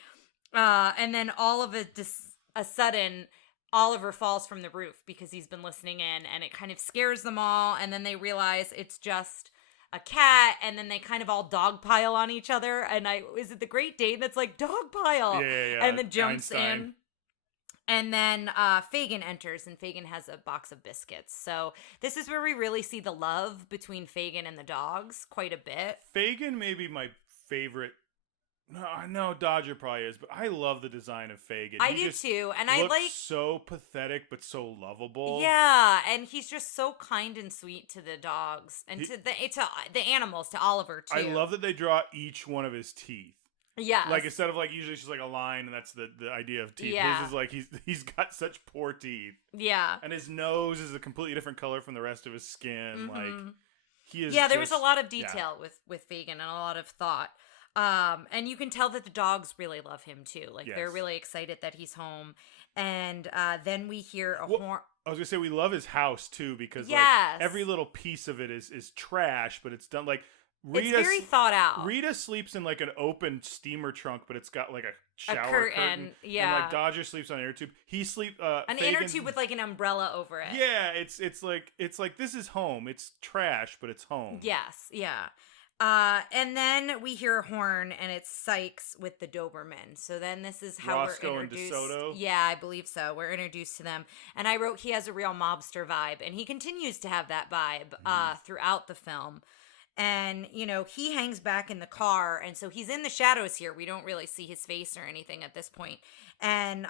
And then all of a sudden, Oliver falls from the roof because he's been listening in, and it kind of scares them all, and then they realize it's just a cat, and then they kind of all dogpile on each other, and is it the Great Dane that's like, dogpile? Yeah. And then jumps Einstein. in. And then Fagin enters, and Fagin has a box of biscuits. So this is where we really see the love between Fagin and the dogs quite a bit. Fagin may be my favorite. No, Dodger probably is, but I love the design of Fagin. I do too, and I like so pathetic but so lovable. Yeah, and he's just so kind and sweet to the dogs and to the animals, to Oliver too. I love that they draw each one of his teeth. Yeah, like instead of like usually it's just like a line, and that's the idea of teeth. Yeah. His is like he's got such poor teeth. Yeah, and his nose is a completely different color from the rest of his skin. Like he is. Yeah, there was a lot of detail with Fagin and a lot of thought. And you can tell that the dogs really love him too. Like they're really excited that he's home. And then we hear a horn. I was gonna say we love his house too because like every little piece of it is trash, but it's done like it's very thought out. Rita sleeps in like an open steamer trunk, but it's got like a shower curtain. Yeah. And like Dodger sleeps on an inner tube. He sleeps an inner tube with like an umbrella over it. Yeah, it's like this is home. It's trash, but it's home. Yes, yeah. And then we hear a horn, and it's Sykes with the Doberman. So then this is how Roscoe we're introduced. And DeSoto? Yeah, I believe so. We're introduced to them. And I wrote he has a real mobster vibe, and he continues to have that vibe throughout the film. And, he hangs back in the car, and so he's in the shadows here. We don't really see his face or anything at this point. And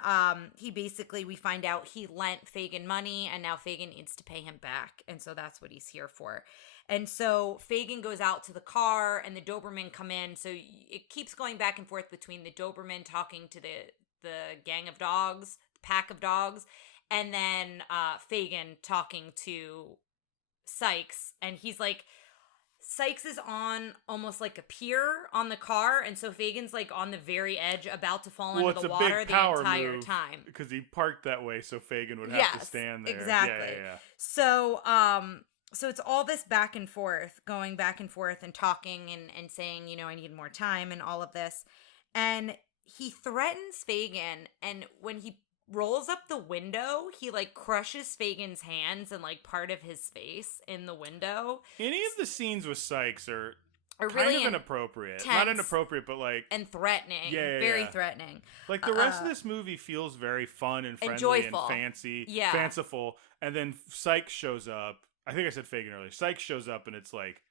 we find out he lent Fagin money, and now Fagin needs to pay him back. And so that's what he's here for. And so Fagin goes out to the car, and the Doberman come in. So it keeps going back and forth between the Doberman talking to the gang of dogs, the pack of dogs, and then Fagin talking to Sykes. And he's like, Sykes is on almost like a pier on the car, and so Fagin's like on the very edge, about to fall into the water the entire time. Because he parked that way, so Fagin would have to stand there. Exactly. Yeah. So it's all this back and forth, going back and forth and talking and saying, I need more time and all of this. And he threatens Fagin, and when he rolls up the window, he like crushes Fagin's hands and like part of his face in the window. Any of the scenes with Sykes are kind really of inappropriate. Not inappropriate, but like... and threatening. Very threatening. Like the rest of this movie feels very fun and friendly and joyful. fancy, fanciful. And then Sykes shows up. I think I said Fagin earlier. Sykes shows up, and it's like...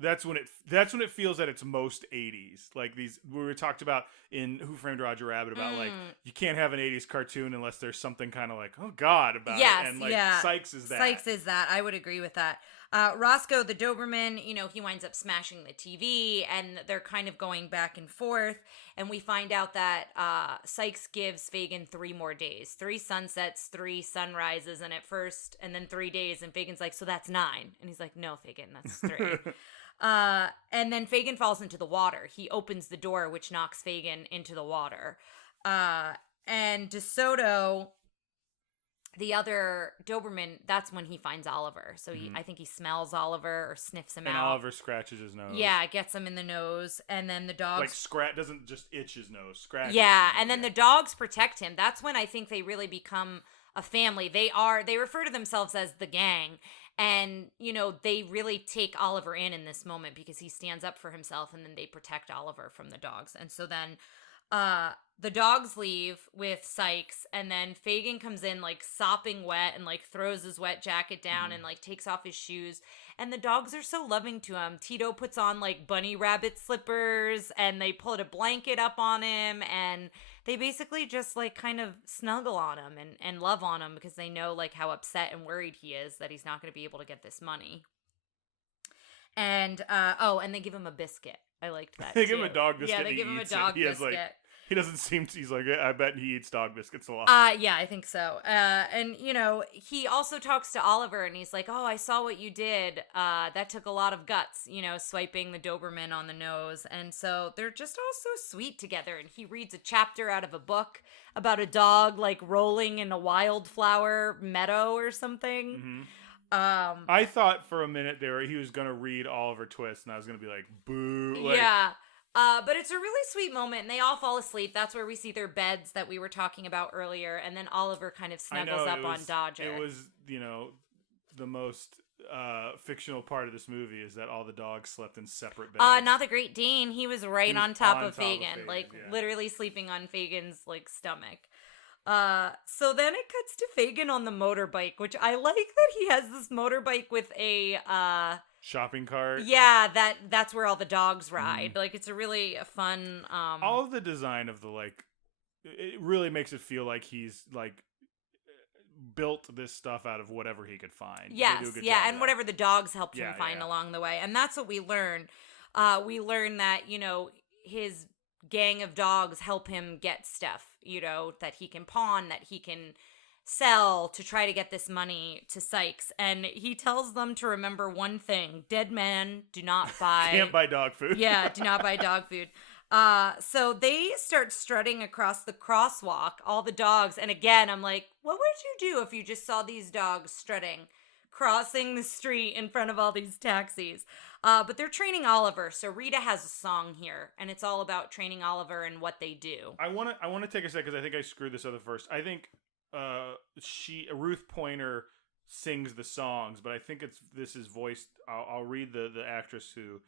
That's when it feels at its most 80s. Like we were talked about in Who Framed Roger Rabbit about like you can't have an 80s cartoon unless there's something kind of like, oh God, about it. And like Sykes is that. Sykes is that. I would agree with that. Roscoe the Doberman, he winds up smashing the TV, and they're kind of going back and forth. And we find out that Sykes gives Fagin 3 more days, 3 sunsets, 3 sunrises, and then 3 days. And Fagin's like, so that's 9. And he's like, no, Fagin, that's 3. And then Fagin falls into the water. He opens the door, which knocks Fagin into the water. And DeSoto, the other Doberman, that's when he finds Oliver. So I think he smells Oliver or sniffs him out. And Oliver scratches his nose. Yeah, gets him in the nose. And then the dogs... Like, doesn't just itch his nose, scratches Yeah, and then the dogs protect him. That's when I think they really become a family. They refer to themselves as the gang. And, they really take Oliver in this moment because he stands up for himself, and then they protect Oliver from the dogs. And so then The dogs leave with Sykes, and then Fagin comes in like sopping wet and like throws his wet jacket down and like takes off his shoes. And the dogs are so loving to him. Tito puts on like bunny rabbit slippers, and they put a blanket up on him, and they basically just like kind of snuggle on him and love on him because they know like how upset and worried he is that he's not going to be able to get this money. And and they give him a biscuit. I liked that. They give him a dog biscuit. Yeah, they give him a dog biscuit. He doesn't seem to, he's like, I bet he eats dog biscuits a lot. Yeah, I think so. And, you know, he also talks to Oliver and he's like, oh, I saw what you did. That took a lot of guts, you know, swiping the Doberman on the nose. And so they're just all so sweet together. And he reads a chapter out of a book about a dog, like, rolling in a wildflower meadow or something. Mm-hmm. I thought for a minute there he was going to read Oliver Twist, and I was going to be like, boo. Like, yeah. But it's a really sweet moment, and they all fall asleep. That's where we see their beds that we were talking about earlier, and then Oliver kind of snuggles up on Dodger. It was, you know, the most fictional part of this movie is that all the dogs slept in separate beds. Not the Great Dane. He was right on top of Fagin, like literally sleeping on Fagin's like stomach. So then it cuts to Fagin on the motorbike, which I like that he has this motorbike with a shopping cart. Yeah, that's where all the dogs ride. Like, it's a really fun all of the design of the, like, it really makes it feel like he's like built this stuff out of whatever he could find. Yes, and whatever the dogs helped him find along the way. And that's what we learn. We learn that, you know, his gang of dogs help him get stuff, you know, that he can pawn, that he can sell to try to get this money to Sykes. And he tells them to remember one thing: dead men do not buy can't buy dog food. Yeah, do not buy dog food. So they start strutting across the crosswalk, all the dogs, and again I'm like, what would you do if you just saw these dogs strutting crossing the street in front of all these taxis? But they're training Oliver, so Rita has a song here, and it's all about training Oliver and what they do. I want to take a second because I think I screwed this up first. I think Ruth Pointer sings the songs, but I think this is voiced. I'll read the actress who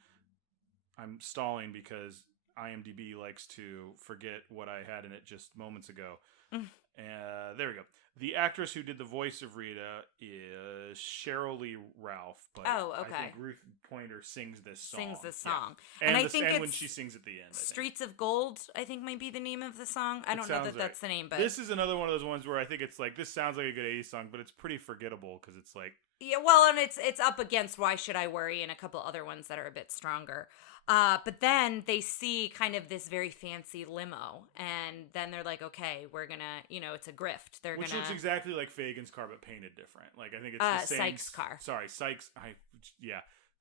I'm stalling because IMDb likes to forget what I had in it just moments ago. There we go. The actress who did the voice of Rita is Cheryl Lee Ralph, but I think Ruth Pointer sings this song. Yeah. And I think it's when she sings at the end. Streets of Gold, I think, might be the name of the song. I don't know that that's the name, but this is another one of those ones where I think it's like, this sounds like a good 80s song, but it's pretty forgettable because it's like... Yeah, well, and it's up against Why Should I Worry and a couple other ones that are a bit stronger. But then they see kind of this very fancy limo, and then they're like, okay, we're gonna, you know, it's a grift. Which looks exactly like Fagin's car, but painted different. Like, I think it's the same... Sykes' car. Sorry, Sykes...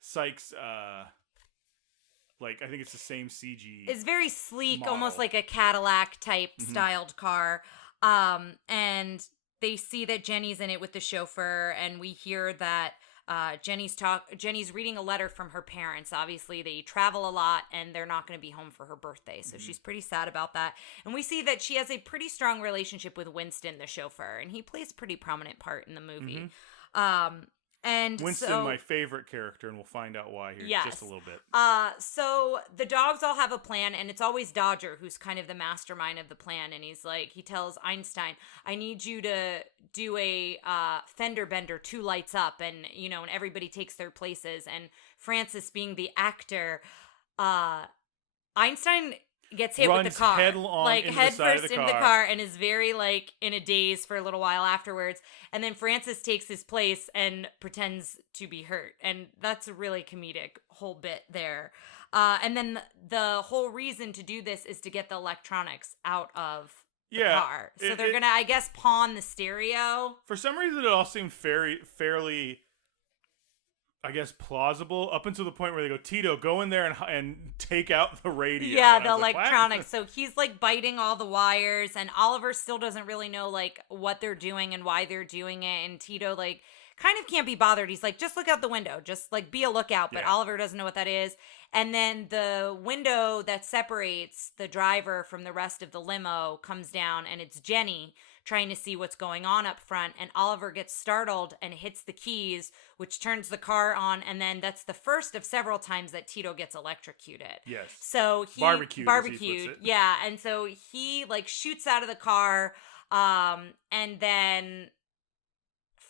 Sykes, like, I think it's the same CG. It's very sleek, model. Almost like a Cadillac-type styled car. And they see that Jenny's in it with the chauffeur, and we hear that Jenny's reading a letter from her parents. Obviously, they travel a lot, and they're not going to be home for her birthday, so she's pretty sad about that. And we see that she has a pretty strong relationship with Winston, the chauffeur, and he plays a pretty prominent part in the movie. And Winston, my favorite character, and we'll find out why here in just a little bit. So the dogs all have a plan, and it's always Dodger who's kind of the mastermind of the plan. And he tells Einstein, I need you to do a fender bender, 2 lights up, and, you know, and everybody takes their places. And Francis, being the actor, Einstein gets hit with the car, head first into the car, and is very like in a daze for a little while afterwards. And then Francis takes his place and pretends to be hurt, and that's a really comedic whole bit there. And then the whole reason to do this is to get the electronics out of the car. So they're gonna, I guess, pawn the stereo. For some reason, it all seemed fairly, I guess, plausible up until the point where they go, Tito, go in there and take out the radio. Yeah, the electronics. So he's like biting all the wires, and Oliver still doesn't really know like what they're doing and why they're doing it. And Tito like kind of can't be bothered. He's like, just look out the window, just like be a lookout. But Oliver doesn't know what that is. And then the window that separates the driver from the rest of the limo comes down, and it's Jenny trying to see what's going on up front. And Oliver gets startled and hits the keys, which turns the car on. And then that's the first of several times that Tito gets electrocuted. Yes. So he barbecued. Yeah. And so he like shoots out of the car. And then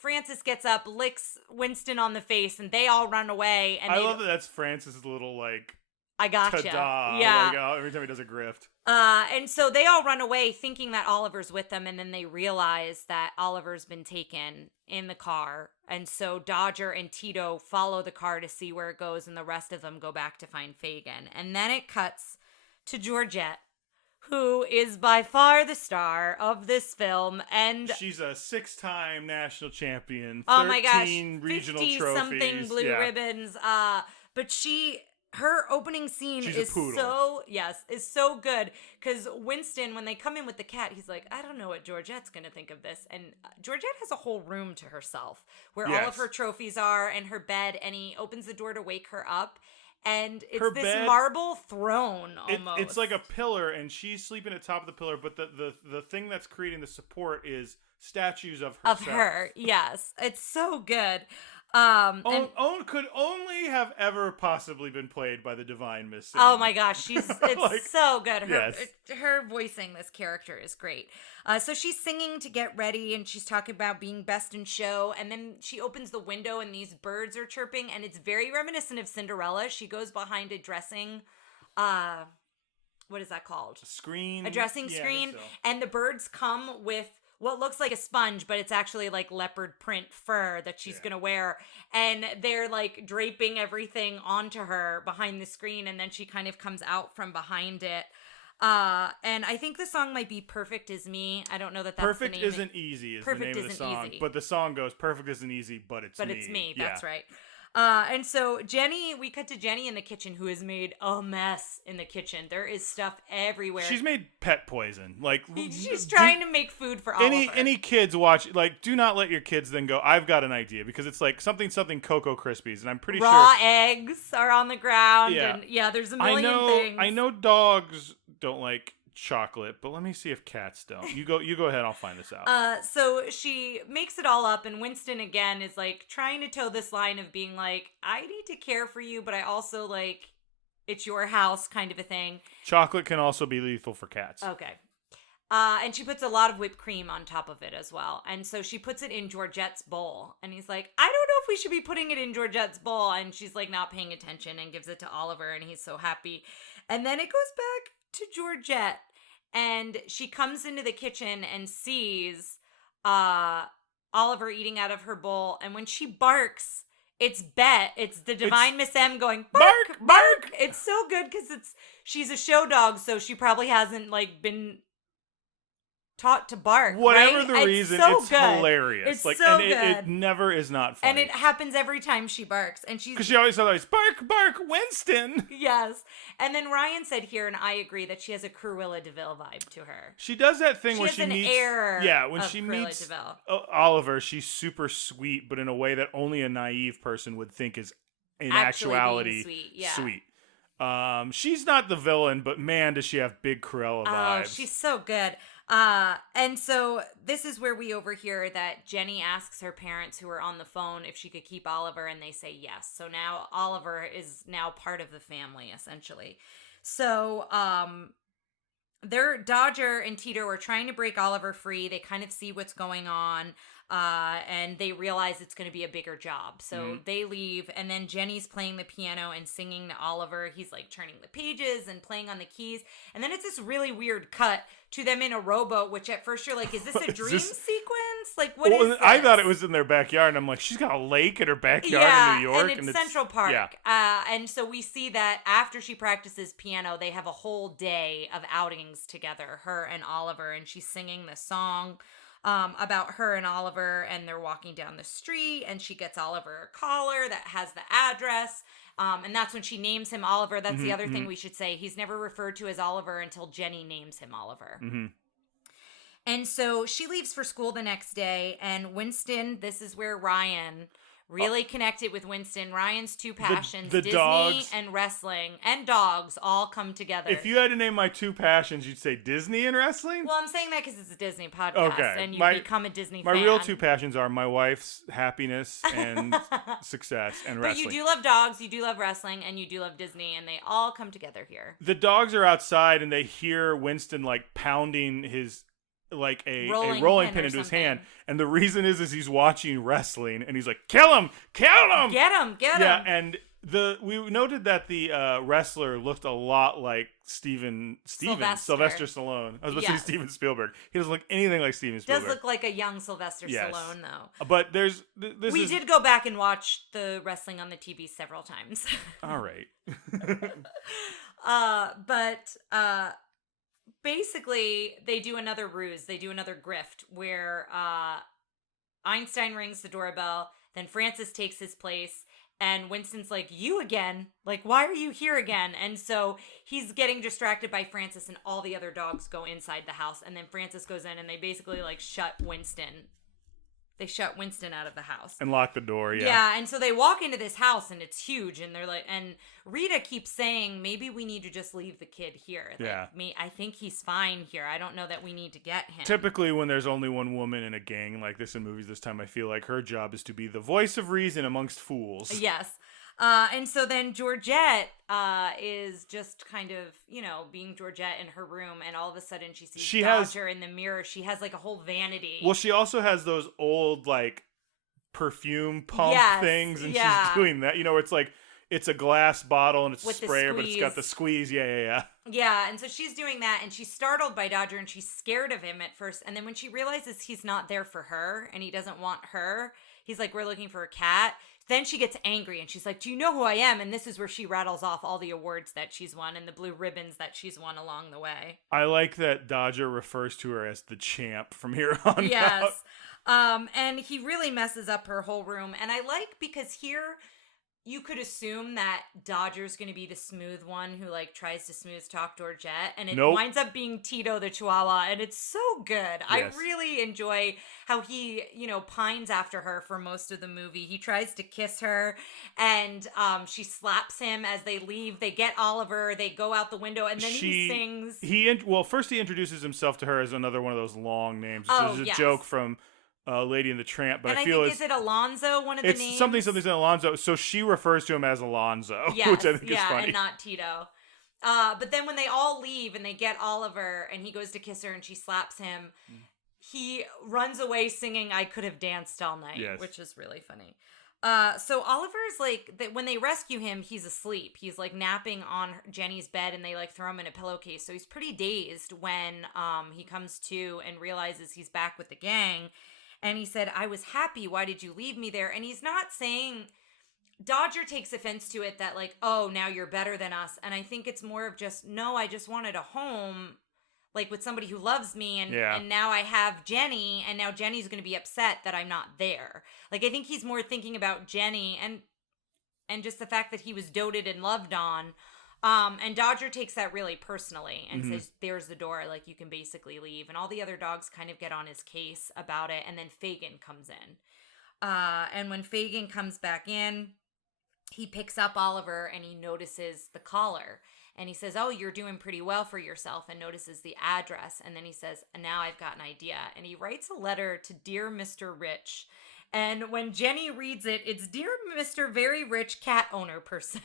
Francis gets up, licks Winston on the face, and they all run away. And I love that that's Francis' little, like, I gotcha. Ta-da. Yeah. Like, every time he does a grift. And so they all run away thinking that Oliver's with them, and then they realize that Oliver's been taken in the car. And so Dodger and Tito follow the car to see where it goes, and the rest of them go back to find Fagin. And then it cuts to Georgette, who is by far the star of this film, and she's a 6-time national champion. 13 oh my gosh, regional 50 trophies. Something blue ribbons. But her opening scene is so good, because Winston, when they come in with the cat, he's like, I don't know what Georgette's gonna think of this, and Georgette has a whole room to herself where all of her trophies are and her bed, and he opens the door to wake her up. And it's her this bed, marble throne almost. It's like a pillar, and she's sleeping at the top of the pillar, but the thing that's creating the support is statues of herself. Of her, yes. It's so good. Could only have ever possibly been played by the divine Miss Sim. Oh my gosh, it's like, so good. Her voicing this character is great. So she's singing to get ready, and she's talking about being best in show, and then she opens the window and these birds are chirping, and it's very reminiscent of Cinderella. She goes behind a dressing, what is that called? A dressing screen, so. And the birds come with what looks like a sponge, but it's actually like leopard print fur that she's gonna wear, and they're like draping everything onto her behind the screen, and then she kind of comes out from behind it. And I think the song might be "Perfect Is Me." I don't know that that's Perfect the name. Isn't Easy is Perfect the name of the song, but the song goes "Perfect Isn't Easy, but it's me." But it's me. That's right. And so we cut to Jenny in the kitchen, who has made a mess in the kitchen. There is stuff everywhere. She's made pet poison. Like, she's trying to make food for Oliver. Any kids watch, like, do not let your kids then go, I've got an idea, because it's like something Cocoa Krispies, and I'm pretty sure raw eggs are on the ground, and there's a million things. I know dogs don't like chocolate, but let me see if cats don't. You go ahead, I'll find this out. So she makes it all up, and Winston again is like trying to toe this line of being like, I need to care for you, but I also like, it's your house kind of a thing. Chocolate can also be lethal for cats. Okay. And she puts a lot of whipped cream on top of it as well. And so she puts it in Georgette's bowl. And he's like, I don't know if we should be putting it in Georgette's bowl. And she's like not paying attention and gives it to Oliver, and he's so happy. And then it goes back to Georgette, and she comes into the kitchen and sees Oliver eating out of her bowl, and when she barks, it's the divine Miss M going bark, bark. It's so good because she's a show dog, so she probably hasn't like been taught to bark. Whatever right? the reason, it's hilarious. It's like, so and good. It never is not funny. And it happens every time she barks. And because she always says, bark, bark, Winston. Yes. And then Ryan said here, and I agree, that she has a Cruella DeVille vibe to her. She does that thing when she meets. When she meets Oliver, she's super sweet, but in a way that only a naive person would think is in actuality sweet. She's not the villain, but man, does she have big Cruella vibes. Oh, she's so good. And so this is where we overhear that Jenny asks her parents who are on the phone if she could keep Oliver, and they say yes. So now Oliver is now part of the family, essentially. So, Dodger and Tito are trying to break Oliver free. They kind of see what's going on. And they realize it's going to be a bigger job. So they leave, and then Jenny's playing the piano and singing to Oliver. He's like turning the pages and playing on the keys. And then it's this really weird cut to them in a rowboat, which at first you're like, is this a dream sequence? Like, what is this? I thought it was in their backyard, and I'm like, she's got a lake in her backyard in New York. And it's Central Park. Yeah. And so we see that after she practices piano, they have a whole day of outings together, her and Oliver, and she's singing this song about her and Oliver, and they're walking down the street, and she gets Oliver a collar that has the address, and that's when she names him Oliver. That's the other thing we should say. He's never referred to as Oliver until Jenny names him Oliver. And so she leaves for school the next day, and Winston, this is where Ryan really connected with Winston. Ryan's two passions, the Disney dogs, and wrestling and dogs all come together. If you had to name my two passions, you'd say Disney and wrestling? Well, I'm saying that because it's a Disney podcast and you become a Disney fan. My real two passions are my wife's happiness and success and wrestling. But you do love dogs, you do love wrestling, and you do love Disney, and they all come together here. The dogs are outside and they hear Winston like pounding his like a rolling pin into his hand, and the reason is he's watching wrestling and he's like, kill him, get him. Yeah, and we noted that the wrestler looked a lot like Sylvester Stallone. I was about to say Steven Spielberg. He doesn't look anything like Steven Spielberg. Does look like a young Sylvester Stallone though. But we did go back and watch the wrestling on the TV several times. All right. Basically, they do another ruse. They do another grift where Einstein rings the doorbell. Then Francis takes his place. And Winston's like, you again? Like, why are you here again? And so he's getting distracted by Francis and all the other dogs go inside the house. And then Francis goes in and they basically like shut Winston. They shut Winston out of the house. And lock the door, yeah. Yeah, and so they walk into this house and it's huge. And they're like, and Rita keeps saying, maybe we need to just leave the kid here. Yeah. Like, I think he's fine here. I don't know that we need to get him. Typically, when there's only one woman in a gang like this in movies this time, I feel like her job is to be the voice of reason amongst fools. Yes. And so then Georgette is just kind of, being Georgette in her room, and all of a sudden she sees Dodger in the mirror. She has like a whole vanity. Well, she also has those old like perfume pump things, and she's doing that. It's a glass bottle and it's with a sprayer, but it's got the squeeze. Yeah. Yeah, and so she's doing that, and she's startled by Dodger, and she's scared of him at first. And then when she realizes he's not there for her, and he doesn't want her, he's like, we're looking for a cat. Then she gets angry and she's like, do you know who I am? And this is where she rattles off all the awards that she's won and the blue ribbons that she's won along the way. I like that Dodger refers to her as the champ from here on out. Yes. And he really messes up her whole room. And I like because here you could assume that Dodger's going to be the smooth one who like tries to smooth talk Georgette, and it winds up being Tito the Chihuahua, and it's so good. Yes. I really enjoy how he, pines after her for most of the movie. He tries to kiss her, and she slaps him as they leave. They get Oliver, they go out the window, and then he sings. First he introduces himself to her as another one of those long names. Which is a joke from Lady and the Tramp, but and I feel is it Alonzo, one of the names? It's something Alonzo, so she refers to him as Alonzo, which I think is funny. And not Tito. But then when they all leave and they get Oliver and he goes to kiss her and she slaps him, he runs away singing I Could Have Danced All Night, which is really funny. So Oliver's like, when they rescue him, he's asleep. He's like napping on Jenny's bed and they like throw him in a pillowcase. So he's pretty dazed when he comes to and realizes he's back with the gang. And he said, I was happy. Why did you leave me there? And he's not saying, Dodger takes offense to it that like, oh, now you're better than us. And I think it's more of just, no, I just wanted a home like with somebody who loves me. And now I have Jenny, and now Jenny's going to be upset that I'm not there. Like, I think he's more thinking about Jenny and just the fact that he was doted and loved on. And Dodger takes that really personally and says, there's the door, like, you can basically leave. And all the other dogs kind of get on his case about it. And then Fagin comes in. And when Fagin comes back in, he picks up Oliver and he notices the collar. And he says, oh, you're doing pretty well for yourself, and notices the address. And then he says, now I've got an idea. And he writes a letter to Dear Mr. Rich. And when Jenny reads it, it's Dear Mr. Very Rich Cat Owner Person.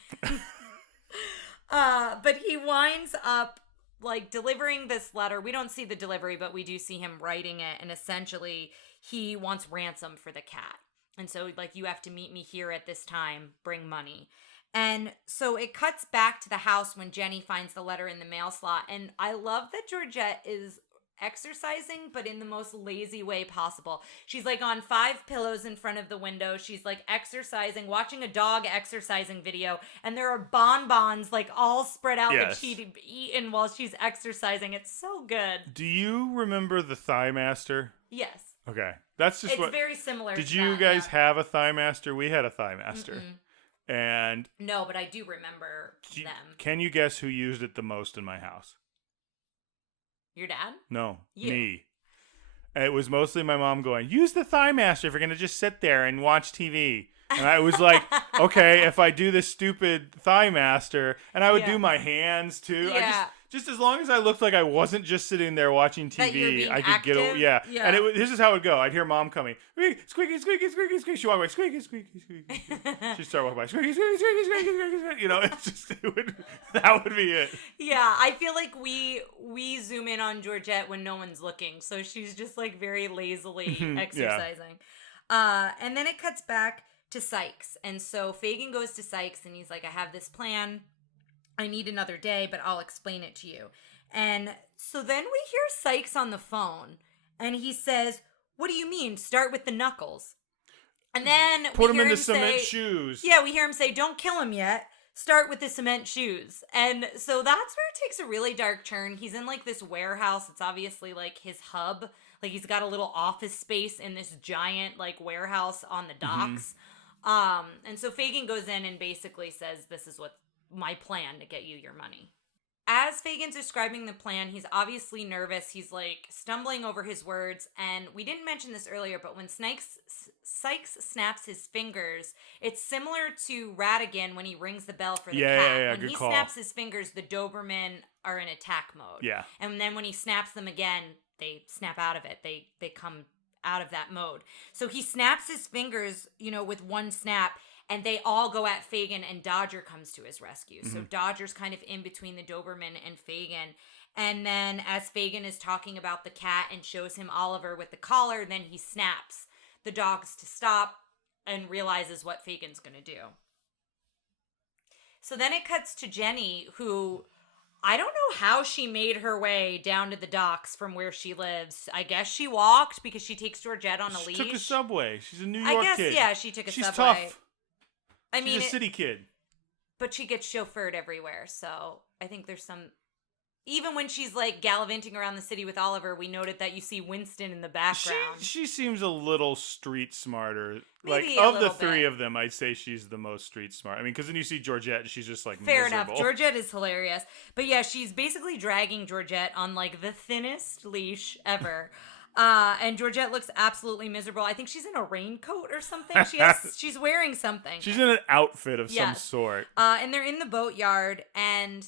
But he winds up like delivering this letter. We don't see the delivery, but we do see him writing it. And essentially he wants ransom for the cat. And so like, you have to meet me here at this time, bring money. And so it cuts back to the house when Jenny finds the letter in the mail slot. And I love that Georgette is exercising, but in the most lazy way possible. She's like on 5 pillows in front of the window. She's like exercising, watching a dog exercising video, and there are bonbons like all spread out that she'd eaten while she's exercising. It's so good. Do you remember the Thigh Master? Yes. Okay. That's just it's very similar. Did you guys have a Thigh Master? We had a Thigh Master. Mm-mm. And no, but I do remember them. Can you guess who used it the most in my house? Your dad? No, you. Me. And it was mostly my mom going, use the Thigh Master if you're going to just sit there and watch TV. And I was like, okay, if I do this stupid Thigh Master, and I would do my hands too. Yeah. Just as long as I looked like I wasn't just sitting there watching TV, I could active? get yeah. And this is how it would go. I'd hear mom coming, squeaky, squeaky, squeaky, squeaky. She'd walk away, squeaky, squeaky, squeaky. She'd start walking by, squeaky, squeaky, squeaky, squeaky, squeaky. You know, that would be it. Yeah, I feel like we zoom in on Georgette when no one's looking, so she's just like very lazily exercising. And then it cuts back to Sykes. And so Fagin goes to Sykes and he's like, I have this plan. I need another day, but I'll explain it to you. And so then we hear Sykes on the phone and he says, what do you mean? Start with the knuckles. And then put him in the cement shoes. Yeah, we hear him say, don't kill him yet. Start with the cement shoes. And so that's where it takes a really dark turn. He's in like this warehouse. It's obviously like his hub. Like he's got a little office space in this giant like warehouse on the docks. And so Fagin goes in and basically says, this is what my plan to get you your money. As Fagin's describing the plan, he's obviously nervous. He's like stumbling over his words. And we didn't mention this earlier, but when Sykes snaps his fingers, it's similar to Ratigan when he rings the bell for the cat. When he snaps his fingers, the Doberman are in attack mode. Yeah. And then when he snaps them again, they snap out of it. They come out of that mode. So he snaps his fingers, you know, with one snap, and they all go at Fagin, and Dodger comes to his rescue. So Dodger's kind of in between the Doberman and Fagin. And then as Fagin is talking about the cat and shows him Oliver with the collar, then he snaps the dogs to stop and realizes what Fagin's going to do. So then it cuts to Jenny, who I don't know how she made her way down to the docks from where she lives. I guess she walked because she takes Georgette on a leash. She took a subway. She's a New York kid. Yeah, she took a subway. She's tough. I mean, she's a city kid. But she gets chauffeured everywhere, so I think there's some... Even when she's, like, gallivanting around the city with Oliver, we noted that you see Winston in the background. She seems a little street smarter. Maybe like, of the three of them, I'd say she's the most street smart. I mean, because then you see Georgette, and she's just, like, Fair miserable. enough. Georgette is hilarious. But, yeah, she's basically dragging Georgette on, like, the thinnest leash ever. And Georgette looks absolutely miserable. I think she's in a raincoat or something. She's wearing something. She's in an outfit of some sort. And they're in the boatyard, and...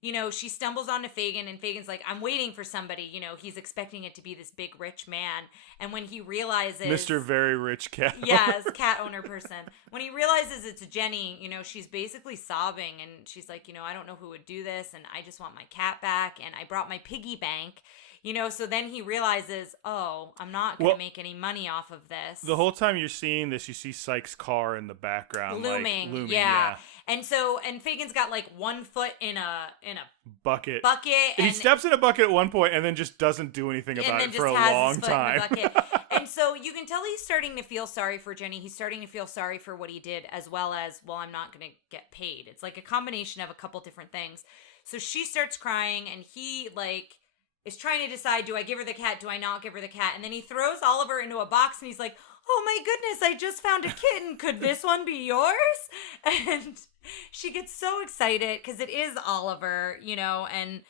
You know, she stumbles onto Fagin, and Fagin's like, I'm waiting for somebody. You know, he's expecting it to be this big, rich man. And when he realizes... Mr. Very Rich Cat. Yes, cat owner person. When he realizes it's Jenny, you know, she's basically sobbing. And she's like, you know, I don't know who would do this. And I just want my cat back. And I brought my piggy bank. You know, so then he realizes, oh, I'm not going to make any money off of this. The whole time you're seeing this, you see Sykes' car in the background. Looming, yeah. And Fagin's got like one foot in a bucket. And he steps in a bucket at one point and then just doesn't do anything about it for a long time. And so you can tell he's starting to feel sorry for Jenny. He's starting to feel sorry for what he did, as well as, well, I'm not going to get paid. It's like a combination of a couple different things. So she starts crying, and he like is trying to decide, do I give her the cat? Do I not give her the cat? And then he throws Oliver into a box, and he's like, oh my goodness, I just found a kitten. Could this one be yours? And she gets so excited because it is Oliver, you know, and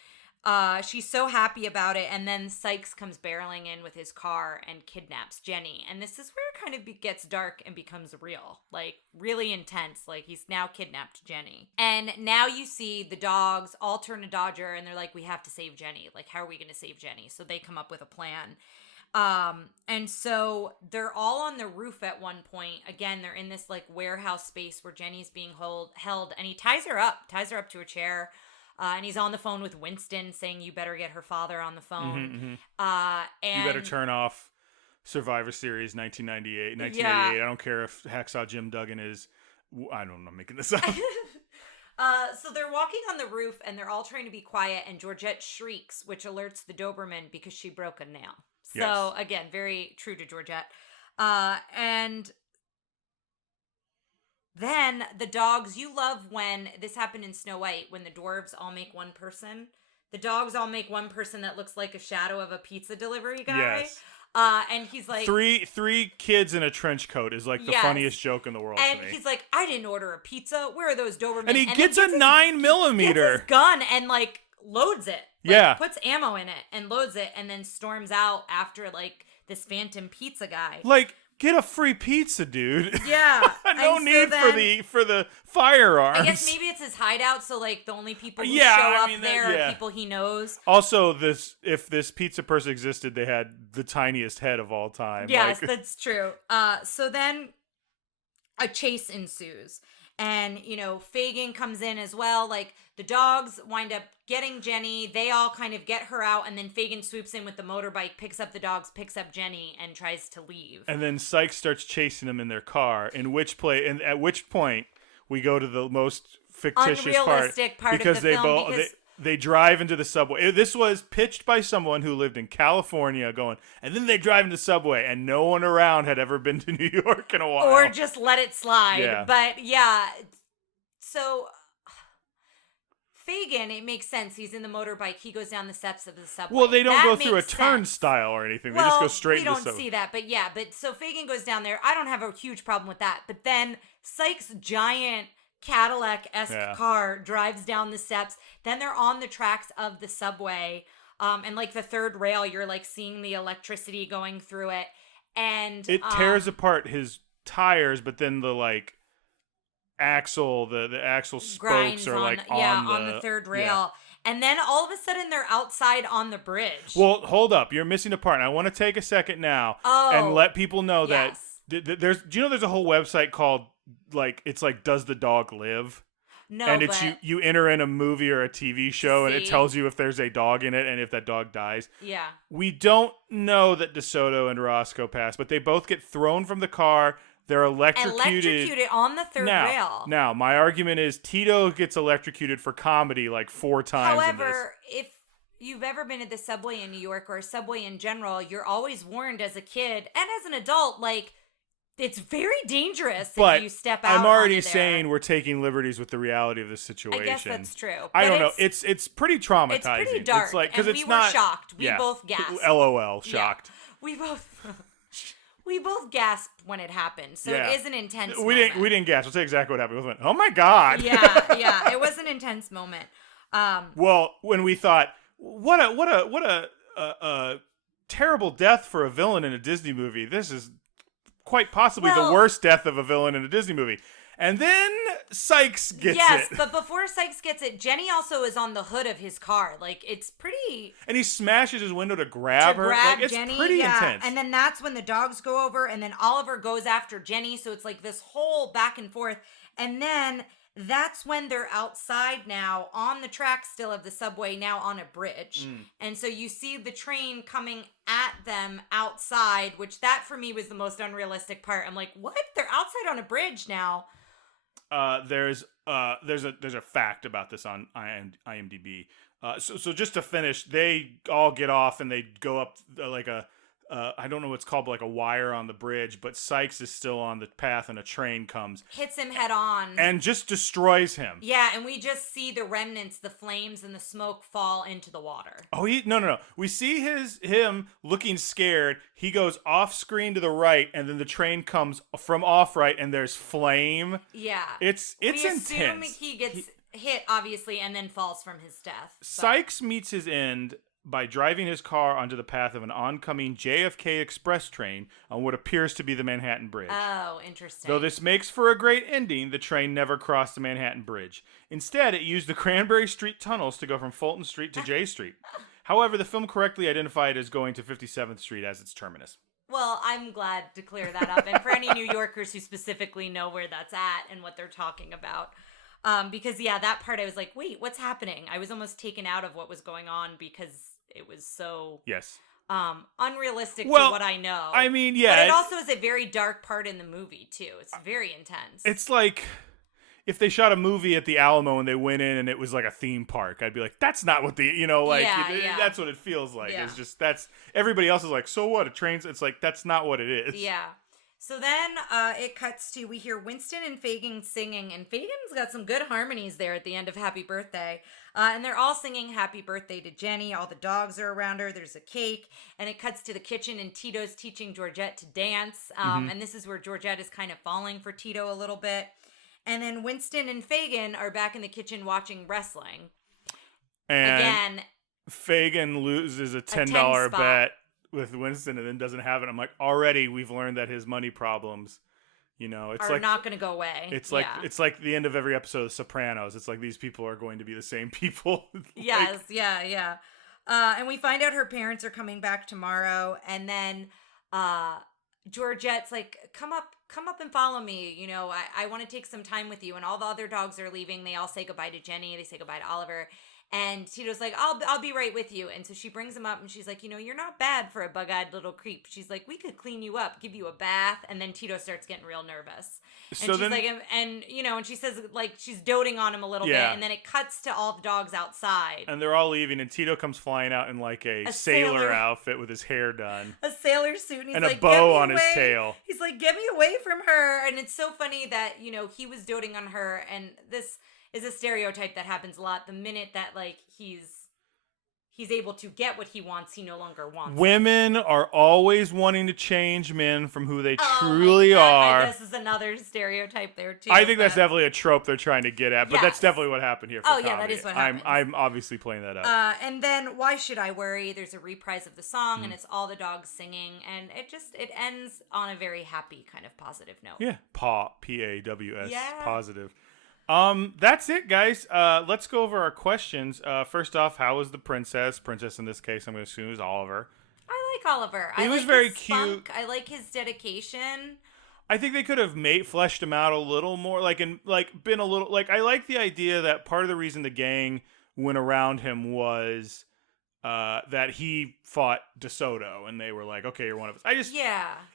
she's so happy about it. And then Sykes comes barreling in with his car and kidnaps Jenny. And this is where it kind of gets dark and becomes real, like really intense. Like he's now kidnapped Jenny. And now you see the dogs all turn to Dodger, and they're like, we have to save Jenny. Like, how are we going to save Jenny? So they come up with a plan. And so they're all on the roof at one point. Again, they're in this like warehouse space where Jenny's being held, and he ties her up to a chair. And he's on the phone with Winston saying, you better get her father on the phone. And you better turn off Survivor Series 1998. I don't care if Hacksaw Jim Duggan is, I don't know, I'm making this up. So they're walking on the roof, and they're all trying to be quiet, and Georgette shrieks, which alerts the Doberman because she broke a nail. So, again, very true to Georgette. And then the dogs, you love when this happened in Snow White, when the dwarves all make one person. The dogs all make one person that looks like a shadow of a pizza delivery guy. Yes. And he's like... Three kids in a trench coat is like the funniest joke in the world and to me. He's like, I didn't order a pizza. Where are those Doberman? And he gets a 9mm. Gets his gun and, like, loads it. Like, puts ammo in it and loads it, and then storms out after like this phantom pizza guy. Like, get a free pizza, dude. Yeah. No need for the firearms. I guess maybe it's his hideout, so like the only people who show up there are people he knows. Also, if this pizza person existed, they had the tiniest head of all time. Yes, that's true. So then a chase ensues. And, Fagin comes in as well. Like, the dogs wind up getting Jenny. They all kind of get her out. And then Fagin swoops in with the motorbike, picks up the dogs, picks up Jenny, and tries to leave. And then Sykes starts chasing them in their car. At which point, we go to the most fictitious unrealistic part because of the film. They drive into the subway. This was pitched by someone who lived in California and then they drive into the subway, and no one around had ever been to New York in a while. Or just let it slide. Yeah. But, so Fagin, it makes sense. He's in the motorbike. He goes down the steps of the subway. Well, they don't go through a turnstile or anything. They just go straight into the subway. We don't see that, but so Fagin goes down there. I don't have a huge problem with that. But then Sykes' giant Cadillac-esque car drives down the steps. Then they're on the tracks of the subway. And like the third rail, you're like seeing the electricity going through it. And it tears apart his tires, but then the like axle, the axle spokes are like on the third rail. Yeah. And then all of a sudden they're outside on the bridge. Well, hold up. You're missing a part. And I want to take a second now and let people know that there's a whole website called Does the Dog Live? No, and it's you enter in a movie or a TV show and it tells you if there's a dog in it and if that dog dies. Yeah. We don't know that DeSoto and Roscoe pass, but they both get thrown from the car. They're electrocuted on the third rail. Now, my argument is Tito gets electrocuted for comedy like 4 times. However, if you've ever been to the subway in New York or a subway in general, you're always warned as a kid and as an adult, like, it's very dangerous if you step out. I'm already saying we're taking liberties with the reality of the situation. I guess that's true. I don't know. It's pretty traumatizing. It's pretty dark. It's like, and we were shocked. We both gasped. LOL, shocked. Yeah. We both gasped when it happened. So it is an intense moment. We didn't gasp. I'll tell you exactly what happened. We went, oh my God. Yeah. It was an intense moment. Well, when we thought, what a terrible death for a villain in a Disney movie. This is quite possibly the worst death of a villain in a Disney movie. And then Sykes gets it. Yes, but before Sykes gets it, Jenny also is on the hood of his car. Like, it's pretty... And he smashes his window to grab her. Like, Jenny, it's pretty intense. And then that's when the dogs go over, and then Oliver goes after Jenny, so it's like this whole back and forth. And then that's when they're outside now, on the track still of the subway, now on a bridge. And so you see the train coming at them outside, which that for me was the most unrealistic part. I'm like, what? They're outside on a bridge now. There's a fact about this on IMDb. So just to finish, they all get off and they go up like a I don't know what's called, but like a wire on the bridge, but Sykes is still on the path and a train comes. Hits him head on. And just destroys him. Yeah, and we just see the remnants, the flames and the smoke fall into the water. Oh, no. We see him looking scared. He goes off screen to the right, and then the train comes from off right, and there's flame. Yeah. It's intense. We assume he gets hit, obviously, and then falls from his death. Sykes meets his end by driving his car onto the path of an oncoming JFK Express train on what appears to be the Manhattan Bridge. Oh, interesting. Though this makes for a great ending, the train never crossed the Manhattan Bridge. Instead, it used the Cranberry Street tunnels to go from Fulton Street to J Street. However, the film correctly identified as going to 57th Street as its terminus. Well, I'm glad to clear that up. And for any New Yorkers who specifically know where that's at and what they're talking about. Because, that part I was like, wait, what's happening? I was almost taken out of what was going on because it was so unrealistic to what I know. I mean, but it also is a very dark part in the movie too. It's very intense. It's like if they shot a movie at the Alamo and they went in and it was like a theme park, I'd be like, that's not what that's what it feels like. Yeah. It's just everybody else is like, so what? A train's. It's like that's not what it is. Yeah. So then it cuts to, we hear Winston and Fagin singing, and Fagin's got some good harmonies there at the end of Happy Birthday. And they're all singing Happy Birthday to Jenny. All the dogs are around her. There's a cake. And it cuts to the kitchen, and Tito's teaching Georgette to dance. And this is where Georgette is kind of falling for Tito a little bit. And then Winston and Fagin are back in the kitchen watching wrestling. And again, Fagin loses a $10 bet Winston and then doesn't have it. I'm like, already we've learned that his money problems, it's are not going to go away. It's like it's like the end of every episode of Sopranos. It's like these people are going to be the same people. Yes, yeah. And we find out her parents are coming back tomorrow, and then Georgette's like, come up and follow me. I want to take some time with you. And all the other dogs are leaving. They all say goodbye to Jenny. They say goodbye to Oliver. And Tito's like, I'll be right with you. And so she brings him up and she's like, you're not bad for a bug-eyed little creep. She's like, we could clean you up, give you a bath. And then Tito starts getting real nervous. And so she's then, like, and she says like she's doting on him a little bit. And then it cuts to all the dogs outside. And they're all leaving. And Tito comes flying out in like a sailor outfit with his hair done. A sailor suit. And he's and like, a bow on his tail. He's like, get me away from her. And it's so funny that, he was doting on her. And this is a stereotype that happens a lot. The minute that like he's able to get what he wants, he no longer wants Women are always wanting to change men from who they truly are. This is another stereotype there too. I think that's definitely a trope they're trying to get at, but that's definitely what happened here for comedy. Yeah, that is what happened. I'm obviously playing that up. And then Why Should I Worry? There's a reprise of the song and it's all the dogs singing, and it ends on a very happy kind of positive note. Yeah. P-A-W-S, positive. That's it, guys. Let's go over our questions. First off, how was the princess? Princess in this case, I'm going to assume is Oliver. I like Oliver. He was very cute. Spunk. I like his dedication. I think they could have fleshed him out a little more, been a little, I like the idea that part of the reason the gang went around him was, that he fought DeSoto, and they were like, okay, you're one of us.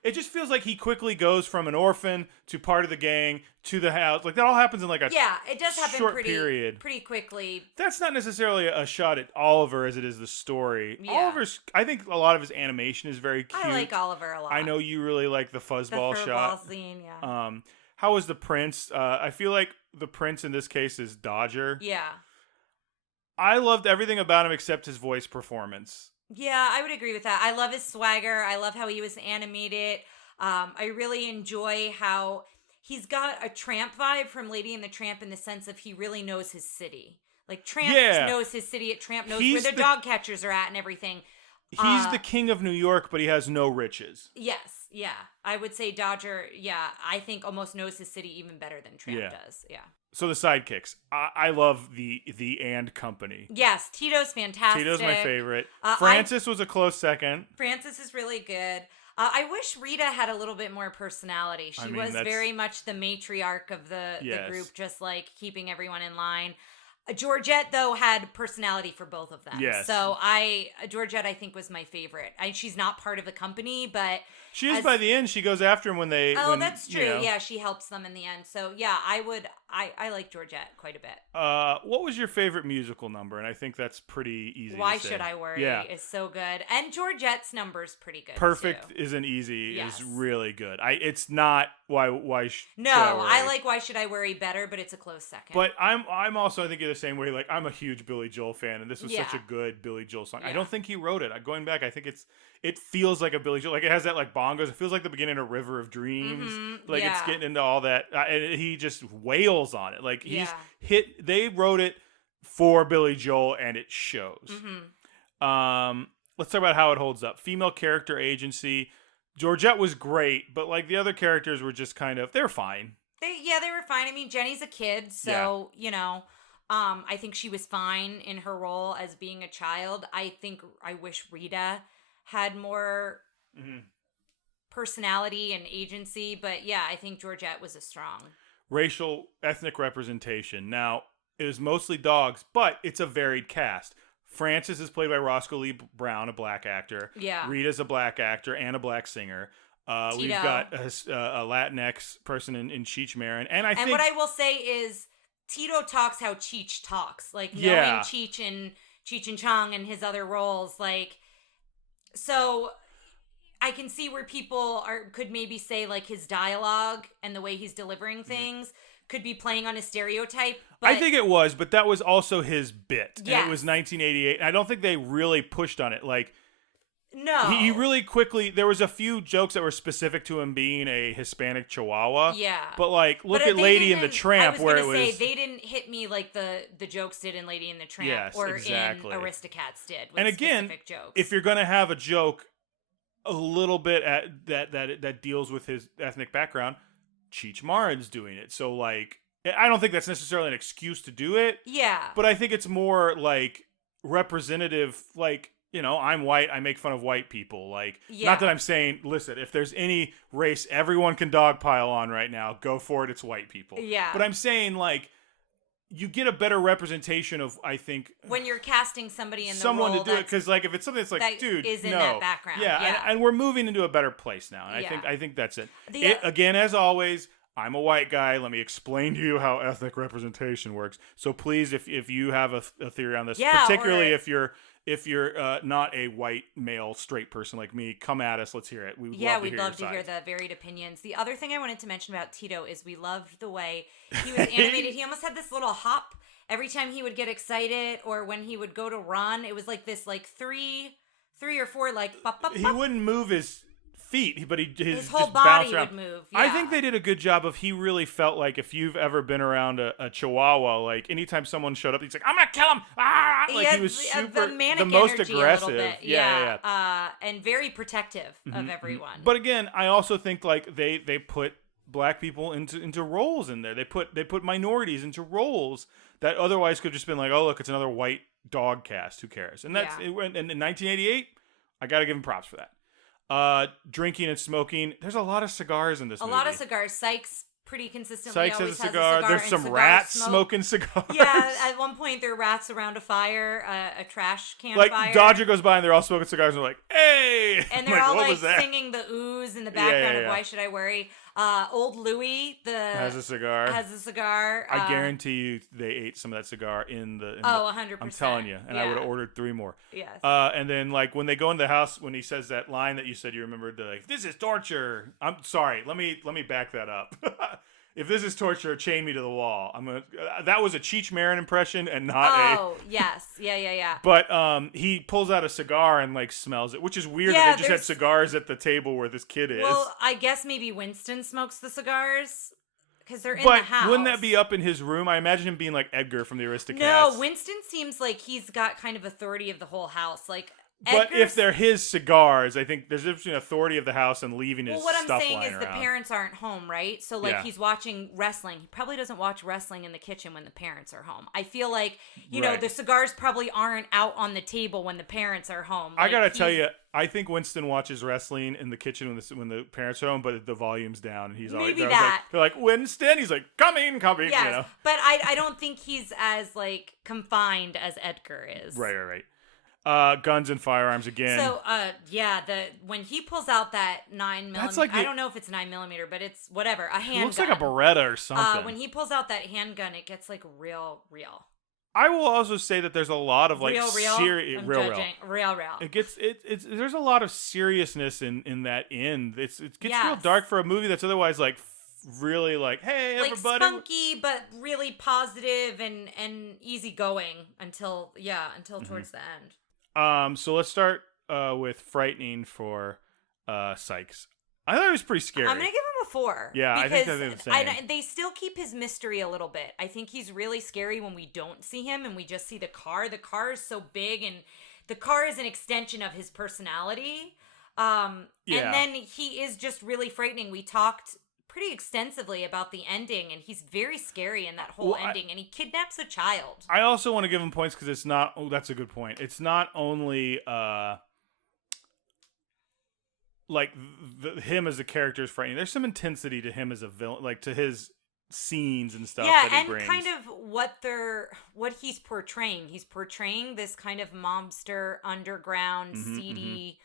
It just feels like he quickly goes from an orphan to part of the gang to the house. Like, that all happens in like a it does happen short period. Pretty quickly. That's not necessarily a shot at Oliver as it is the story. Yeah. I think a lot of his animation is very cute. I like Oliver a lot. I know you really like the fuzzball shot. The scene, yeah. How was the prince? I feel like the prince in this case is Dodger. Yeah. I loved everything about him except his voice performance. Yeah, I would agree with that. I love his swagger. I love how he was animated. I really enjoy how he's got a Tramp vibe from Lady and the Tramp in the sense of he really knows his city. Like, Tramp knows his city. Tramp knows where the dog catchers are at and everything. He's the king of New York, but he has no riches. Yes, yeah. I would say Dodger, I think almost knows his city even better than Tramp does. Yeah. So the sidekicks. I love the and company. Yes, Tito's fantastic. Tito's my favorite. Francis was a close second. Francis is really good. I wish Rita had a little bit more personality. She was very much the matriarch of the group, just like keeping everyone in line. Georgette, though, had personality for both of them. Yes. So Georgette, I think, was my favorite. She's not part of the company, but she is by the end. She goes after him when they. Oh, that's true. Yeah, she helps them in the end. So yeah, I like Georgette quite a bit. What was your favorite musical number? And I think that's pretty easy. Why to say. Should I Worry? Yeah. Is so good, and Georgette's number's pretty good. Perfect too. Isn't Easy is really good. It's not why should no. I, worry? I like Why Should I Worry better, but it's a close second. But I'm also I think you're the same way. Like, I'm a huge Billy Joel fan, and this was such a good Billy Joel song. I don't think he wrote it. Going back, I think it feels like a Billy Joel. Like, it has that like bongos. It feels like the beginning of River of Dreams. Mm-hmm. Like it's getting into all that. And he just wails on it. Like they wrote it for Billy Joel, and it shows. Mm-hmm. Let's talk about how it holds up. Female character agency. Georgette was great, but like the other characters were just kind of, they're fine. They were fine. I mean, Jenny's a kid, so I think she was fine in her role as being a child. I wish Rita had more personality and agency, but yeah, I think Georgette was a strong. Racial, ethnic representation. Now, it was mostly dogs, but it's a varied cast. Francis is played by Roscoe Lee Brown, a black actor. Yeah. Rita's a black actor and a black singer. We've got a Latinx person in Cheech Marin. And what I will say is Tito talks how Cheech talks. Like, knowing Cheech and Chong and his other roles. Like, so I can see where people could maybe say, like, his dialogue and the way he's delivering things could be playing on a stereotype. But I think it was, but that was also his bit. Yes. And it was 1988. And I don't think they really pushed on it. Like, no. He really quickly, there was a few jokes that were specific to him being a Hispanic Chihuahua. Yeah. But like, look at Lady and the Tramp, where it was. They didn't hit me like the jokes did in Lady and the Tramp, yes, or exactly. in Aristocats did. With and again, specific jokes. if you're going to have a joke a little bit at that deals with his ethnic background. Cheech Marin's doing it. So like, I don't think that's necessarily an excuse to do it. Yeah. But I think it's more like representative, like, you know, I'm white, I make fun of white people. Like, not that I'm saying, listen, if there's any race everyone can dogpile on right now, go for it, it's white people. Yeah. But I'm saying, like, you get a better representation of, I think, when you're casting somebody in the someone role to do it, because like if it's something that's like, that dude, is in no. that background. Yeah. And we're moving into a better place now. And I think that's it. Again, as always, I'm a white guy. Let me explain to you how ethnic representation works. So please, if you have a theory on this, particularly if you're not a white male straight person like me, come at us. Let's hear it. We'd love to hear the varied opinions. The other thing I wanted to mention about Tito is we loved the way he was animated. He almost had this little hop every time he would get excited, or when he would go to run. It was like this, like three or four, like pop, pop, pop. He wouldn't move his feet, but his whole just body would move. Yeah. I think they did a good job of, he really felt like, if you've ever been around a Chihuahua, like anytime someone showed up, he's like, I'm gonna kill him. Like he was super, the most aggressive. Yeah. And very protective of everyone. But again, I also think like they put black people into roles in there. They put minorities into roles that otherwise could have just been like, oh look, it's another white dog cast. Who cares? And that's in 1988. I got to give him props for that. Drinking and smoking. There's a lot of cigars in this movie. A lot of cigars. Sykes pretty consistently Sykes always has a cigar. There's some rats smoking cigars. Yeah, at one point there are rats around a fire, a trash can like, fire. Like Dodger goes by and they're all smoking cigars and they're like, hey! And they're all like singing the ooze in the background of Why Should I Worry? Old Louie has a cigar. I guarantee you they ate some of that cigar in the 100%. I'm telling you. And I would have ordered 3 more. Yes. And then like when they go into the house, when he says that line that you said you remembered, like, this is torture. I'm sorry. Let me back that up. If this is torture, chain me to the wall. That was a Cheech Marin impression and not Oh, yes. Yeah. But he pulls out a cigar and like smells it, which is weird that they just had cigars at the table where this kid is. Well, I guess maybe Winston smokes the cigars because they're in the house. But wouldn't that be up in his room? I imagine him being like Edgar from the Aristocats. No, Winston seems like he's got kind of authority of the whole house. Like, but if they're his cigars, I think there's a difference between authority of the house and leaving his stuff lying around. Well, what I'm saying is the parents aren't home, right? So, like, he's watching wrestling. He probably doesn't watch wrestling in the kitchen when the parents are home. I feel like, you know, the cigars probably aren't out on the table when the parents are home. Like, I gotta tell you, I think Winston watches wrestling in the kitchen when the parents are home, but the volume's down. And he's always maybe that. They're like, Winston? He's like, coming. Yes, you know? But I don't think he's as, like, confined as Edgar is. Right. Guns and firearms again. So, when he pulls out that 9mm, that's like I don't know if it's 9mm, but it's whatever, a handgun. It looks like a Beretta or something. When he pulls out that handgun, it gets like real. I will also say that there's a lot of like real. It gets it's there's a lot of seriousness in that end. It gets real dark for a movie that's otherwise like really like, hey everybody, like spunky but really positive and easygoing until towards the end. So let's start with frightening for Sykes. I thought it was pretty scary. I'm gonna give him a 4. Yeah, I think they're the same. They still keep his mystery a little bit. I think he's really scary when we don't see him and we just see the car. The car is so big and the car is an extension of his personality. And then he is just really frightening. We talked pretty extensively about the ending, and he's very scary in that whole ending, and he kidnaps a child. I also want to give him points because it's not... Oh, that's a good point. It's not only... like him as a character is frightening. There's some intensity to him as a villain, like to his scenes and stuff that he brings. Kind of what he's portraying. He's portraying this kind of mobster, underground, seedy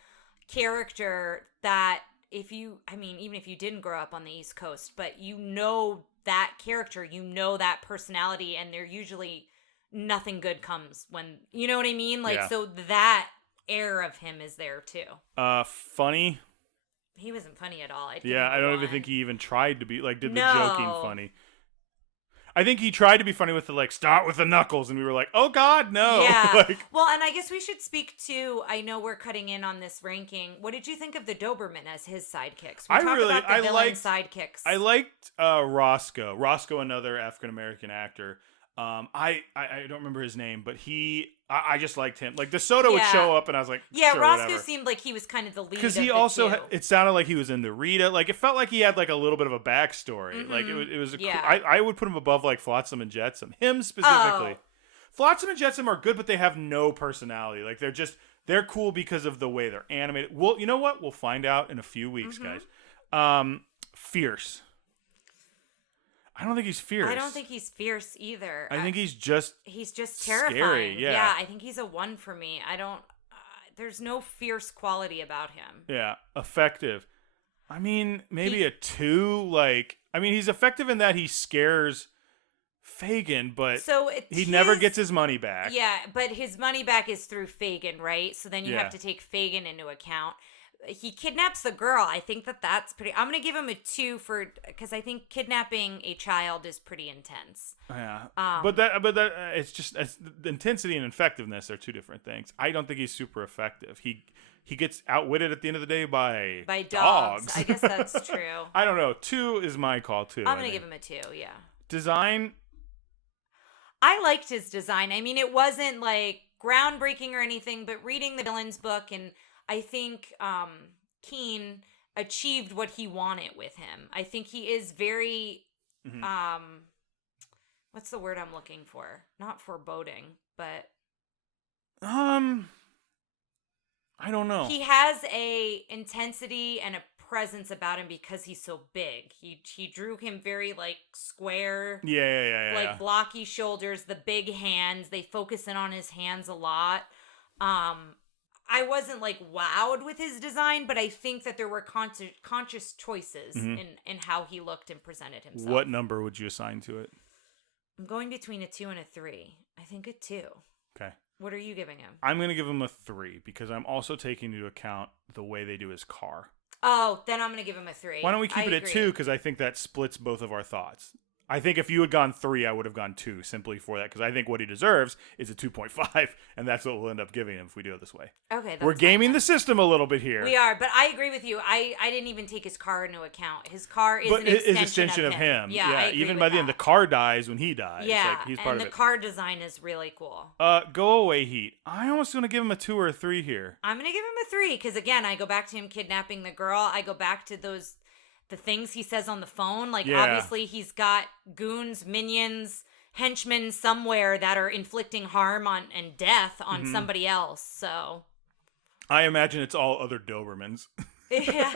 character that even if you didn't grow up on the East Coast, but you know that character, you know that personality, and they're usually nothing good comes when, you know what I mean? Like, so that air of him is there too. Funny. He wasn't funny at all. I don't even think he even tried to be, like, did the joking funny. I think he tried to be funny with the, like, start with the knuckles, and we were like, oh, God, no. Yeah. Well, and I guess we should speak to, I know we're cutting in on this ranking. What did you think of the Doberman as his sidekicks? I liked sidekicks. I liked Roscoe. Roscoe, another African-American actor. I don't remember his name, but I just liked him. Like DeSoto would show up, and I was like, sure, Roscoe whatever. seemed like he was kind of the lead. Because he also, it sounded like he was in the Rita. Like it felt like he had like a little bit of a backstory. Mm-hmm. Like it was. I would put him above like Flotsam and Jetsam. Him specifically. Flotsam and Jetsam are good, but they have no personality. Like they're cool because of the way they're animated. Well, you know what? We'll find out in a few weeks, guys. Fierce. I don't think he's fierce. I don't think he's fierce either. I think he's just terrifying. Scary, yeah. I think he's a 1 for me. I don't. There's no fierce quality about him. Yeah, effective. I mean, maybe a 2. Like, I mean, he's effective in that he scares Fagin, but he never gets his money back. Yeah, but his money back is through Fagin, right? So then you have to take Fagin into account. He kidnaps the girl. I think that's pretty. I'm gonna give him a 2 because I think kidnapping a child is pretty intense. Yeah, but it's just the intensity and effectiveness are 2 different things. I don't think he's super effective. He gets outwitted at the end of the day by dogs. I guess that's true. I don't know. 2 is my call too. I'm gonna give him a 2. Yeah. Design. I liked his design. I mean, it wasn't like groundbreaking or anything, but reading the villain's book, and I think Keene achieved what he wanted with him. I think he is very, what's the word I'm looking for? Not foreboding, but I don't know. He has a intensity and a presence about him because he's so big. He drew him very like square, like blocky shoulders, the big hands. They focus in on his hands a lot. I wasn't like wowed with his design, but I think that there were conscious choices in how he looked and presented himself. What number would you assign to it? I'm going between a 2 and a 3. I think a 2. Okay. What are you giving him? I'm going to give him a 3 because I'm also taking into account the way they do his car. Oh, then I'm going to give him a 3. Why don't we keep it at 2? Because I think that splits both of our thoughts. I think if you had gone 3, I would have gone 2 simply for that because I think what he deserves is a 2.5, and that's what we'll end up giving him if we do it this way. Okay, we're gaming the system a little bit here. We are, but I agree with you. I didn't even take his car into account. His car is an extension of him. Yeah, even by the end, the car dies when he dies. Yeah, like, he's part and of the car design is really cool. Go away, Heat. I almost want to give him a 2 or a 3 here. I'm going to give him a 3 because, again, I go back to him kidnapping the girl. I go back to the things he says on the phone. Like, obviously, he's got goons, minions, henchmen somewhere that are inflicting harm and death on somebody else. So I imagine it's all other Dobermans. Yeah.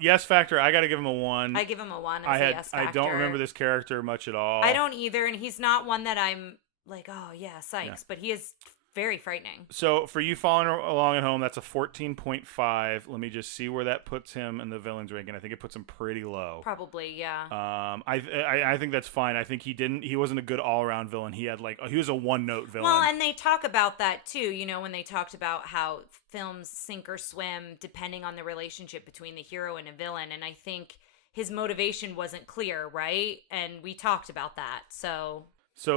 Yes factor. I got to give him a 1. I give him a 1 as a yes factor. I don't remember this character much at all. I don't either, and he's not one that I'm like, oh yeah, Sykes, but he is very frightening. So for you following along at home, that's a 14.5. Let me just see where that puts him in the villains ranking. I think it puts him pretty low. Probably, yeah. I think that's fine. I think he wasn't a good all-around villain. He was a one-note villain. Well, and they talk about that too, you know, when they talked about how films sink or swim depending on the relationship between the hero and a villain, and I think his motivation wasn't clear, right? And we talked about that. So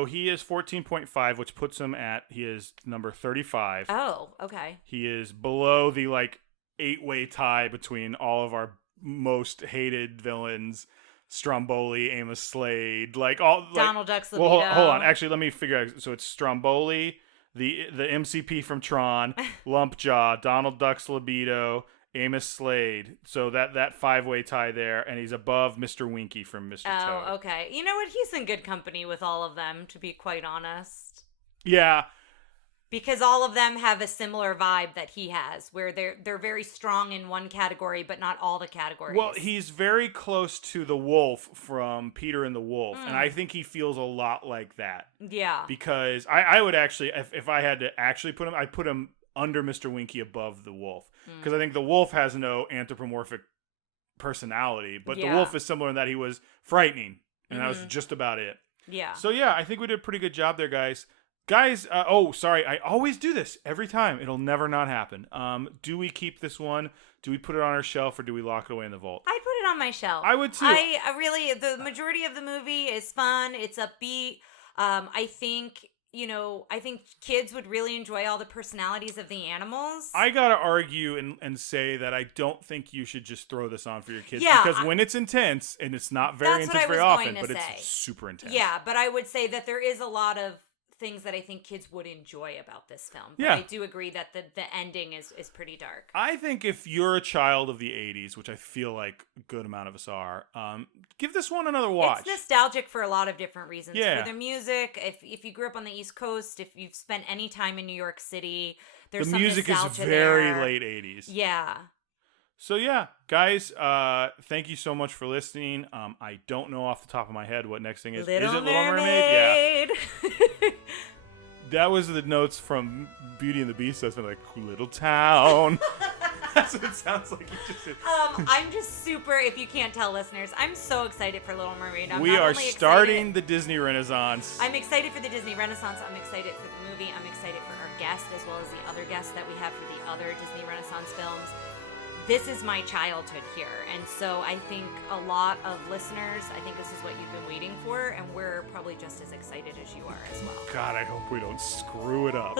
he is 14.5, which puts him he is number 35. Oh, okay. He is below the, 8-way tie between all of our most hated villains, Stromboli, Amos Slade, Donald Duck Libido. Well, hold on. Actually, let me figure out. So it's Stromboli, the MCP from Tron, Lumpjaw, Donald Duck's Libido, Amos Slade. So that 5-way tie there, and he's above Mr. Winky from Mr. Toad. Oh, okay. You know what? He's in good company with all of them, to be quite honest. Yeah. Because all of them have a similar vibe that he has, where they're very strong in one category, but not all the categories. Well, he's very close to the wolf from Peter and the Wolf, and I think he feels a lot like that. Yeah. Because I would actually, if I had to actually put him, I'd put him under Mr. Winky above the wolf. Because I think the wolf has no anthropomorphic personality, but the wolf is similar in that he was frightening, and that was just about it. Yeah. So yeah, I think we did a pretty good job there, guys. Sorry, I always do this every time. It'll never not happen. Do we keep this one? Do we put it on our shelf, or do we lock it away in the vault? I'd put it on my shelf. I would too. I really, the majority of the movie is fun. It's upbeat. I think I think kids would really enjoy all the personalities of the animals. I gotta argue and say that I don't think you should just throw this on for your kids, because when it's intense, and it's not very intense very often, but it's super intense. Yeah, but I would say that there is a lot of things that I think kids would enjoy about this film. But yeah. I do agree that the ending is pretty dark. I think if you're a child of the 80s, which I feel like a good amount of us are, give this one another watch. It's nostalgic for a lot of different reasons. Yeah. For the music, if you grew up on the East Coast, if you've spent any time in New York City, there's some nostalgia there. The music is very late 80s. Yeah. So yeah, guys, thank you so much for listening. I don't know off the top of my head what next thing is. Little is it Mermaid? Little Mermaid? Yeah. That was the notes from Beauty and the Beast. That's been like, little town. That's what it sounds like. You just said. I'm just super, if you can't tell, listeners, I'm so excited for Little Mermaid. We are starting the Disney Renaissance. I'm excited for the Disney Renaissance. I'm excited for the movie. I'm excited for our guest, as well as the other guests that we have for the other Disney Renaissance films. This is my childhood here, and so I think a lot of listeners, I think this is what you've been waiting for, and we're probably just as excited as you are as well. God, I hope we don't screw it up.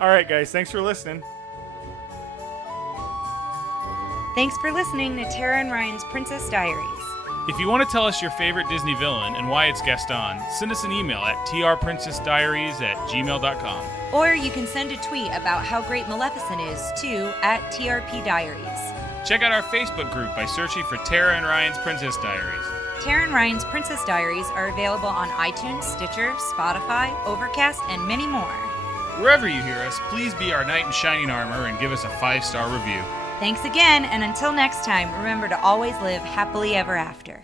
All right, guys, thanks for listening. Thanks for listening to Tara and Ryan's Princess Diaries. If you want to tell us your favorite Disney villain and why it's guest on, send us an email at trprincessdiaries@gmail.com. Or you can send a tweet about how great Maleficent is to @TRPDiaries. Check out our Facebook group by searching for Tara and Ryan's Princess Diaries. Tara and Ryan's Princess Diaries are available on iTunes, Stitcher, Spotify, Overcast, and many more. Wherever you hear us, please be our knight in shining armor and give us a 5-star review. Thanks again, and until next time, remember to always live happily ever after.